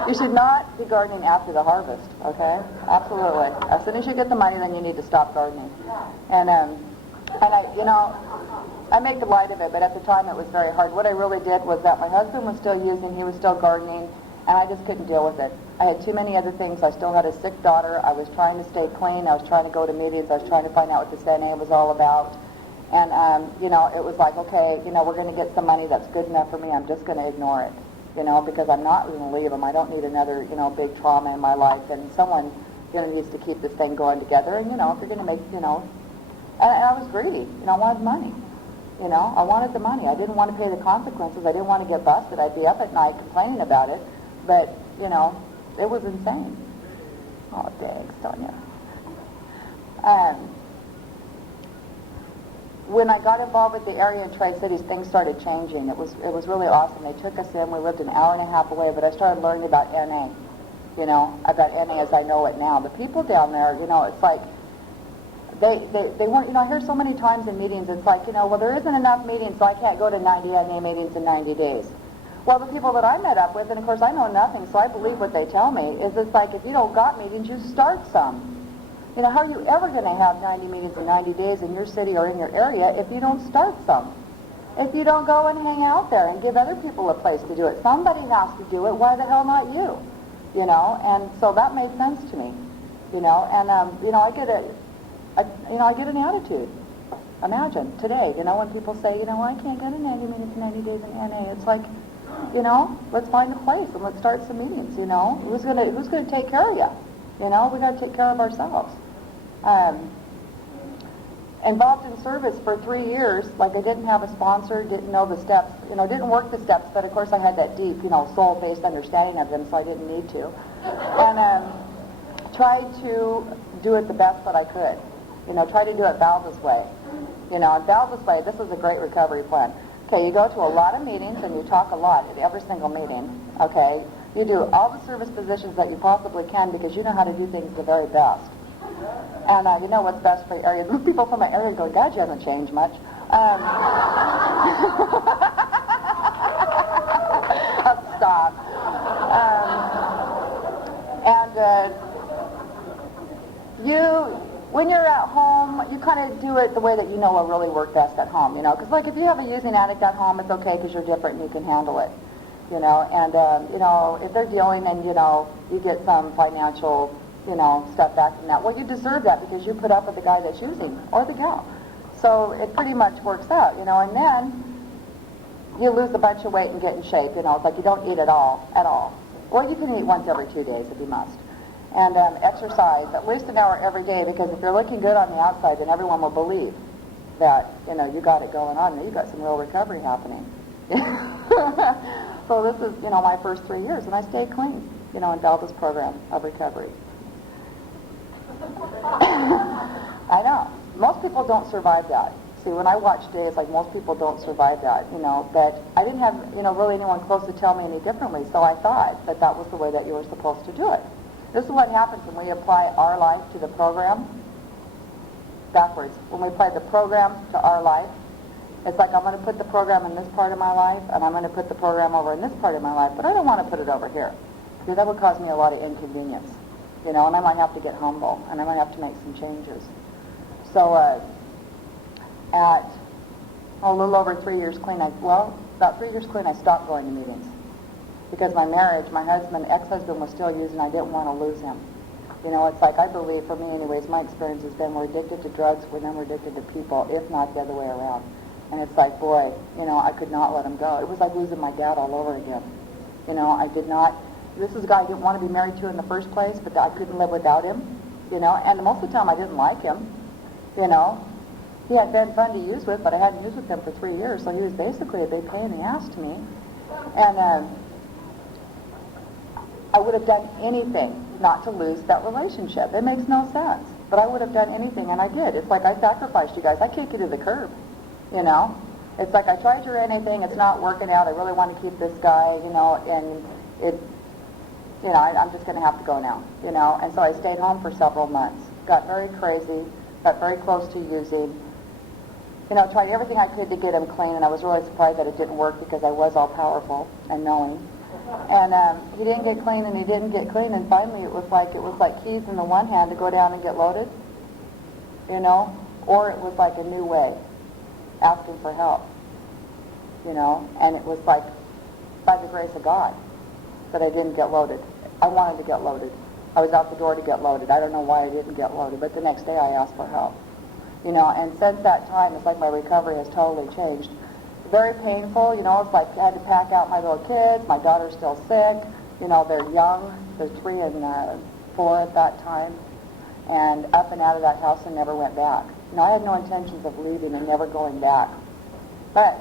You should not be gardening after the harvest, okay? Absolutely. As soon as you get the money, then you need to stop gardening. And I, you know, I make light of it, but at the time it was very hard. What I really did was that my husband was still using, he was still gardening, and I just couldn't deal with it. I had too many other things. I still had a sick daughter. I was trying to stay clean. I was trying to go to meetings. I was trying to find out what this NA was all about. And, you know, it was like, okay, you know, we're going to get some money that's good enough for me. I'm just going to ignore it, you know, because I'm not going to leave them. I don't need another, you know, big trauma in my life. And someone, you know, needs to keep this thing going together. And, you know, if you're going to make, you know, and I was greedy. You know, I wanted money. You know, I wanted the money. I didn't want to pay the consequences. I didn't want to get busted. I'd be up at night complaining about it. But, you know, it was insane. Oh, dang, Sonia. When I got involved with the area in Tri-Cities, things started changing. It was really awesome. They took us in. We lived an hour and a half away, but I started learning about NA. You know, about NA as I know it now. The people down there, you know, it's like, they weren't, you know, I hear so many times in meetings, it's like, you know, well, there isn't enough meetings, so I can't go to 90 NA meetings in 90 days. Well, the people that I met up with, and of course I know nothing, so I believe what they tell me, is it's like, if you don't got meetings, you start some. You know, how are you ever going to have 90 meetings in 90 days in your city or in your area if you don't start some? If you don't go and hang out there and give other people a place to do it. Somebody has to do it. Why the hell not you? You know, and so that made sense to me. You know, and, you know, I get an attitude. Imagine, today, you know, when people say, you know, I can't get a 90 minutes, 90 days in NA. It's like, you know, let's find a place and let's start some meetings, you know. Who's gonna take care of you? You know, we got to take care of ourselves. Involved in service for 3 years, like I didn't have a sponsor, didn't know the steps, you know, didn't work the steps, but of course I had that deep, you know, soul-based understanding of them, so I didn't need to. And tried to do it the best that I could. You know, try to do it Valda's way. You know, and Valda's way, this is a great recovery plan. Okay, you go to a lot of meetings and you talk a lot at every single meeting, okay? You do all the service positions that you possibly can because you know how to do things the very best. And you know what's best for your area. People from my area go, God, you haven't changed much. Stop. When you're at home, you kind of do it the way that you know will really work best at home, you know. Because, like, if you have a using addict at home, it's okay because you're different and you can handle it, you know. And, if they're dealing and, you get some financial, stuff back from that, well, you deserve that because you put up with the guy that's using or the gal. So it pretty much works out, and then you lose a bunch of weight and get in shape, It's like you don't eat at all. Or you can eat once every 2 days if you must. And exercise at least an hour every day, because if you're looking good on the outside, then everyone will believe that, you got it going on and you've got some real recovery happening. So this is, my first 3 years, and I stayed clean, in Valda's program of recovery. I know. Most people don't survive that. See, when I watch Days, like, most people don't survive that, but I didn't have, really anyone close to tell me any differently, so I thought that that was the way that you were supposed to do it. This is what happens when we apply our life to the program. Backwards. When we apply the program to our life, it's like I'm going to put the program in this part of my life, and I'm going to put the program over in this part of my life, but I don't want to put it over here, because that would cause me a lot of inconvenience, and I might have to get humble, and I might have to make some changes. So at a little over 3 years clean, about 3 years clean, I stopped going to meetings. Because my marriage, my ex-husband was still using, I didn't want to lose him. It's like, I believe, for me anyways, my experience has been we're addicted to drugs, we're then we're addicted to people, if not the other way around. And it's like, boy, I could not let him go. It was like losing my dad all over again. I did not, this is a guy I didn't want to be married to in the first place, but I couldn't live without him, and most of the time I didn't like him, He had been fun to use with, but I hadn't used with him for 3 years, so he was basically a big pain in the ass to me. And I would have done anything not to lose that relationship. It makes no sense. But I would have done anything, and I did. It's like I sacrificed you guys. I kicked you to the curb, It's like I tried your anything. It's not working out. I really want to keep this guy, and it, I'm just going to have to go now, And so I stayed home for several months. Got very crazy. Got very close to using. Tried everything I could to get him clean, and I was really surprised that it didn't work because I was all-powerful and knowing. And he didn't get clean, and he didn't get clean, and finally it was like keys in the one hand to go down and get loaded, or it was like a new way, asking for help, and it was like, by the grace of God, that I didn't get loaded. I wanted to get loaded. I was out the door to get loaded. I don't know why I didn't get loaded, but the next day I asked for help. And since that time, it's like my recovery has totally changed. Very painful, it's like I had to pack out my little kids. My daughter's still sick. They're young. They're 3 and 4 at that time. And up and out of that house and never went back. I had no intentions of leaving and never going back. But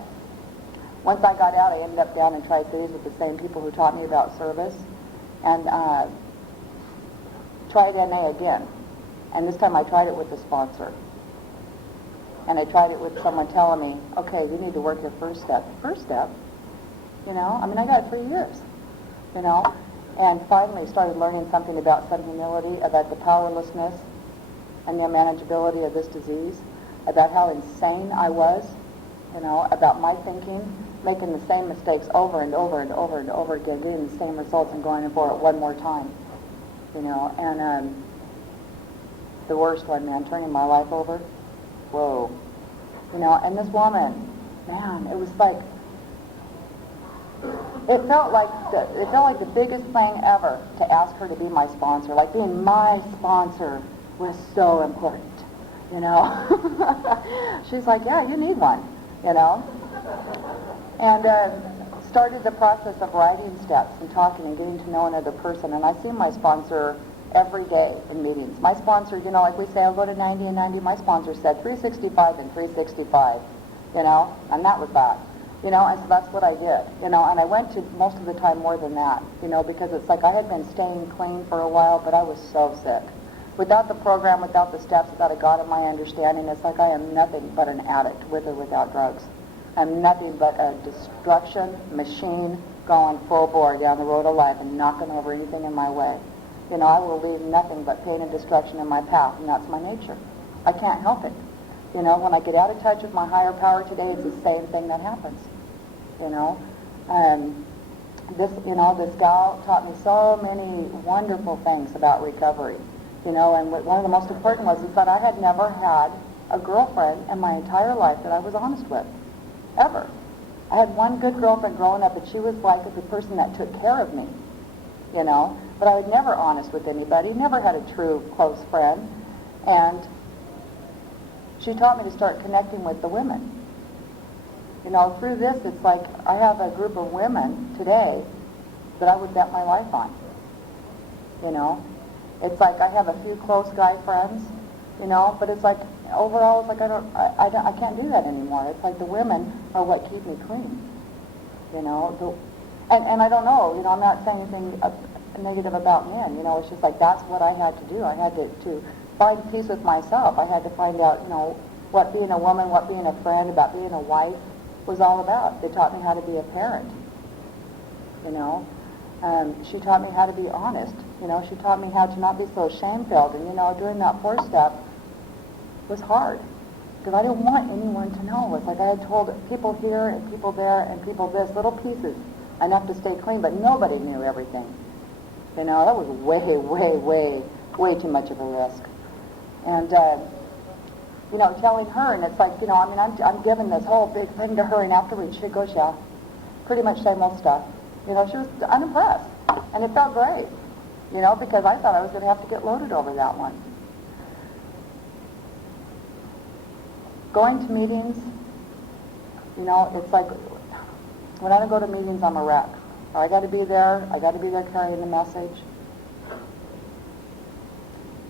once I got out, I ended up down in Tri-Cities with the same people who taught me about service. And tried NA again. And this time I tried it with a sponsor. And I tried it with someone telling me, okay, you need to work your first step. First step? I got 3 years, And finally started learning something about some humility, about the powerlessness and the unmanageability of this disease, about how insane I was, about my thinking, making the same mistakes over and over and over and over again, getting the same results and going for it one more time, And the worst one, man, turning my life over. Whoa. And this woman, man, it was like, it felt like the biggest thing ever to ask her to be my sponsor. Like being my sponsor was so important, She's like, yeah, you need one, And started the process of writing steps and talking and getting to know another person. And I see my sponsor every day in meetings. My sponsor, like we say, I'll go to 90 and 90. My sponsor said 365 and 365, and that was that, and so that's what I did, and I went to most of the time more than that, because it's like I had been staying clean for a while, but I was so sick. Without the program, without the steps, without a God of my understanding, it's like I am nothing but an addict with or without drugs. I'm nothing but a destruction machine going full bore down the road of life and knocking over anything in my way. I will leave nothing but pain and destruction in my path, and that's my nature. I can't help it. You know, when I get out of touch with my higher power today, it's the same thing that happens. You know, this gal taught me so many wonderful things about recovery. You know, and one of the most important was is that I had never had a girlfriend in my entire life that I was honest with, ever. I had one good girlfriend growing up, and she was like the person that took care of me, you know. But I was never honest with anybody, never had a true close friend. And she taught me to start connecting with the women. You know, through this, it's like I have a group of women today that I would bet my life on. You know, it's like I have a few close guy friends, you know, but it's like overall, it's like I can't do that anymore. It's like the women are what keep me clean. You know, and I don't know. You know, I'm not saying anything negative about men. You know, it's just like that's what I had to do. I had to find peace with myself. I had to find out, you know, what being a woman, what being a friend, about being a wife was all about. They taught me how to be a parent. You know, she taught me how to be honest. You know, she taught me how to not be so shame-filled. And you know, doing that 4-step was hard because I didn't want anyone to know. It's like I had told people here and people there and people this, little pieces, enough to stay clean, but nobody knew everything. You know, that was way too much of a risk. And you know, telling her, and it's like, you know, I mean, I'm giving this whole big thing to her, and afterwards she goes, yeah, pretty much same old stuff. You know, she was unimpressed, and it felt great, you know, because I thought I was going to have to get loaded over that one. Going to meetings, you know, it's like, when I don't go to meetings, I'm a wreck. I got to be there carrying the message.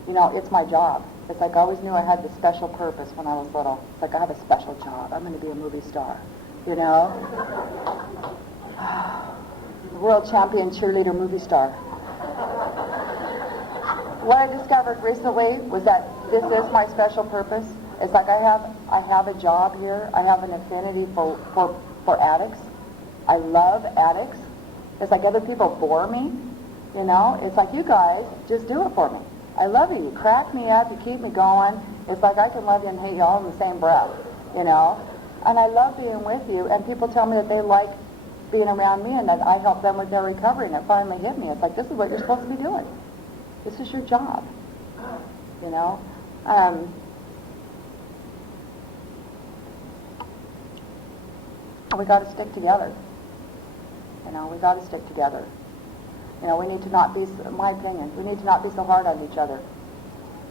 You know, it's my job. It's like I always knew I had this special purpose when I was little. It's like I have a special job. I'm going to be a movie star, you know? World champion cheerleader movie star. What I discovered recently was that this is my special purpose. It's like I have a job here. I have an affinity for addicts. I love addicts. It's like other people bore me, you know? It's like you guys just do it for me. I love you. You crack me up. You keep me going. It's like I can love you and hate you all in the same breath, you know? And I love being with you. And people tell me that they like being around me and that I help them with their recovery. And it finally hit me. It's like, this is what you're supposed to be doing. This is your job, you know? We got to stick together. You know, we got to stick together. You know, we need to not be, my opinion, we need to not be so hard on each other.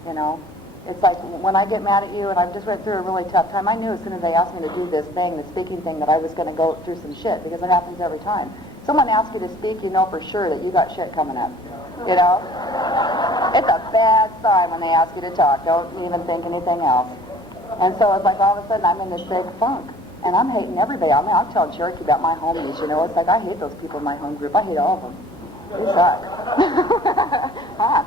You know, it's like when I get mad at you and I've just went through a really tough time, I knew as soon as they asked me to do this thing, the speaking thing, that I was going to go through some shit because it happens every time. Someone asks you to speak, you know for sure that you got shit coming up. You know? It's a bad sign when they ask you to talk. Don't even think anything else. And so it's like all of a sudden I'm in this big funk. And I'm hating everybody. I mean, I'm telling Cherokee about my homies, you know. It's like I hate those people in my home group. I hate all of them. They suck. Huh.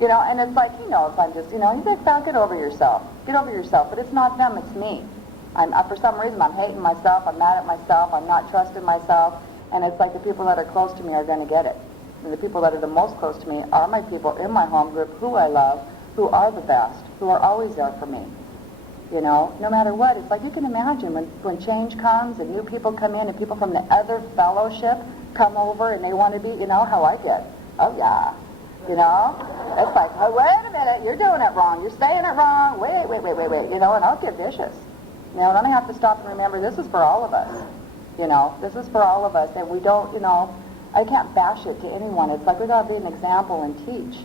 You know, and it's like, you know, if I'm just, you know, you think about get over yourself. Get over yourself. But it's not them, it's me. For some reason, I'm hating myself. I'm mad at myself. I'm not trusting myself. And it's like the people that are close to me are going to get it. And the people that are the most close to me are my people in my home group who I love, who are the best, who are always there for me. You know, no matter what. It's like you can imagine when change comes and new people come in and people from the other fellowship come over and they want to be, you know, how I get. Oh, yeah. You know? It's like, oh, wait a minute, you're doing it wrong. You're saying it wrong. Wait. You know, and I'll get vicious. You know, and then I have to stop and remember this is for all of us. You know, this is for all of us. And we don't, you know, I can't bash it to anyone. It's like we got to be an example and teach,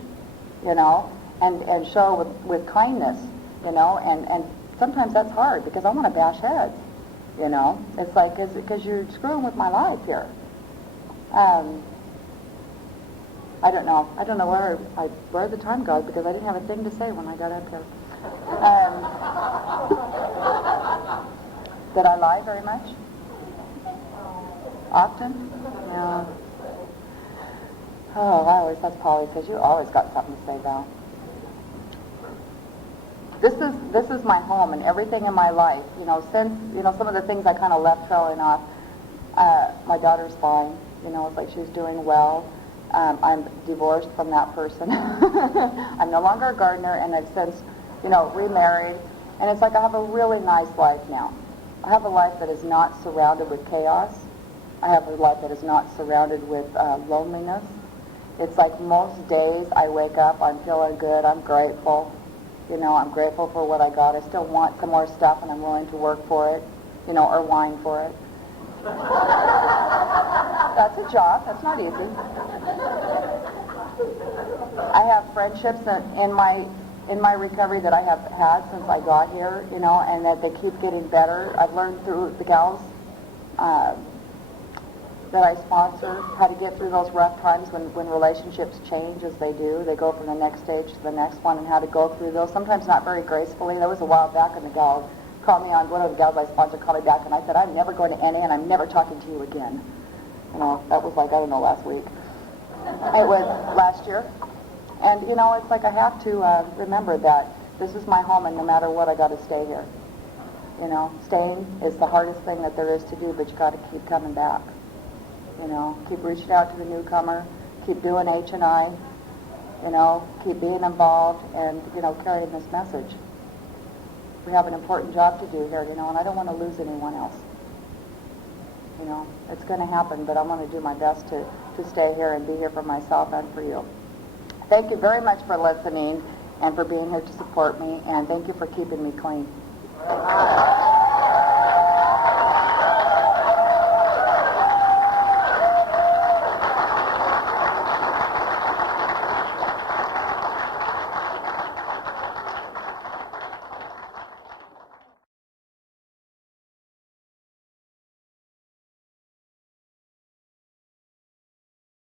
you know, and show with kindness, you know, and sometimes that's hard because I want to bash heads, you know. It's like, because you're screwing with my life here. I don't know. I don't know where the time goes because I didn't have a thing to say when I got up here. Did I lie very much? Often? No. Oh, that's Polly says, you always got something to say, Val. This is my home and everything in my life. You know, since, you know, some of the things I kind of left trailing off, my daughter's fine. You know, it's like she's doing well. I'm divorced from that person. I'm no longer a gardener, and I've since, you know, remarried. And it's like I have a really nice life now. I have a life that is not surrounded with chaos. I have a life that is not surrounded with loneliness. It's like most days I wake up, I'm feeling good, I'm grateful. You know, I'm grateful for what I got. I still want some more stuff and I'm willing to work for it, you know, or whine for it. That's a job. That's not easy. I have friendships in my recovery that I have had since I got here, you know, and that they keep getting better. I've learned through the gals that I sponsor how to get through those rough times when relationships change as they do. They go from the next stage to the next one, and how to go through those, sometimes not very gracefully. That was a while back, and the gal called me on, one of the gals I sponsor called me back, and I said, I'm never going to NA, and I'm never talking to you again. You know, that was like, I don't know, last week. It was last year. And, you know, it's like I have to remember that this is my home, and no matter what, I got to stay here. You know, staying is the hardest thing that there is to do, but you got to keep coming back. You know, keep reaching out to the newcomer, keep doing H&I, you know, keep being involved, and, you know, carrying this message. We have an important job to do here, you know, and I don't want to lose anyone else. You know, it's going to happen, but I'm going to do my best to stay here and be here for myself and for you. Thank you very much for listening and for being here to support me, and thank you for keeping me clean.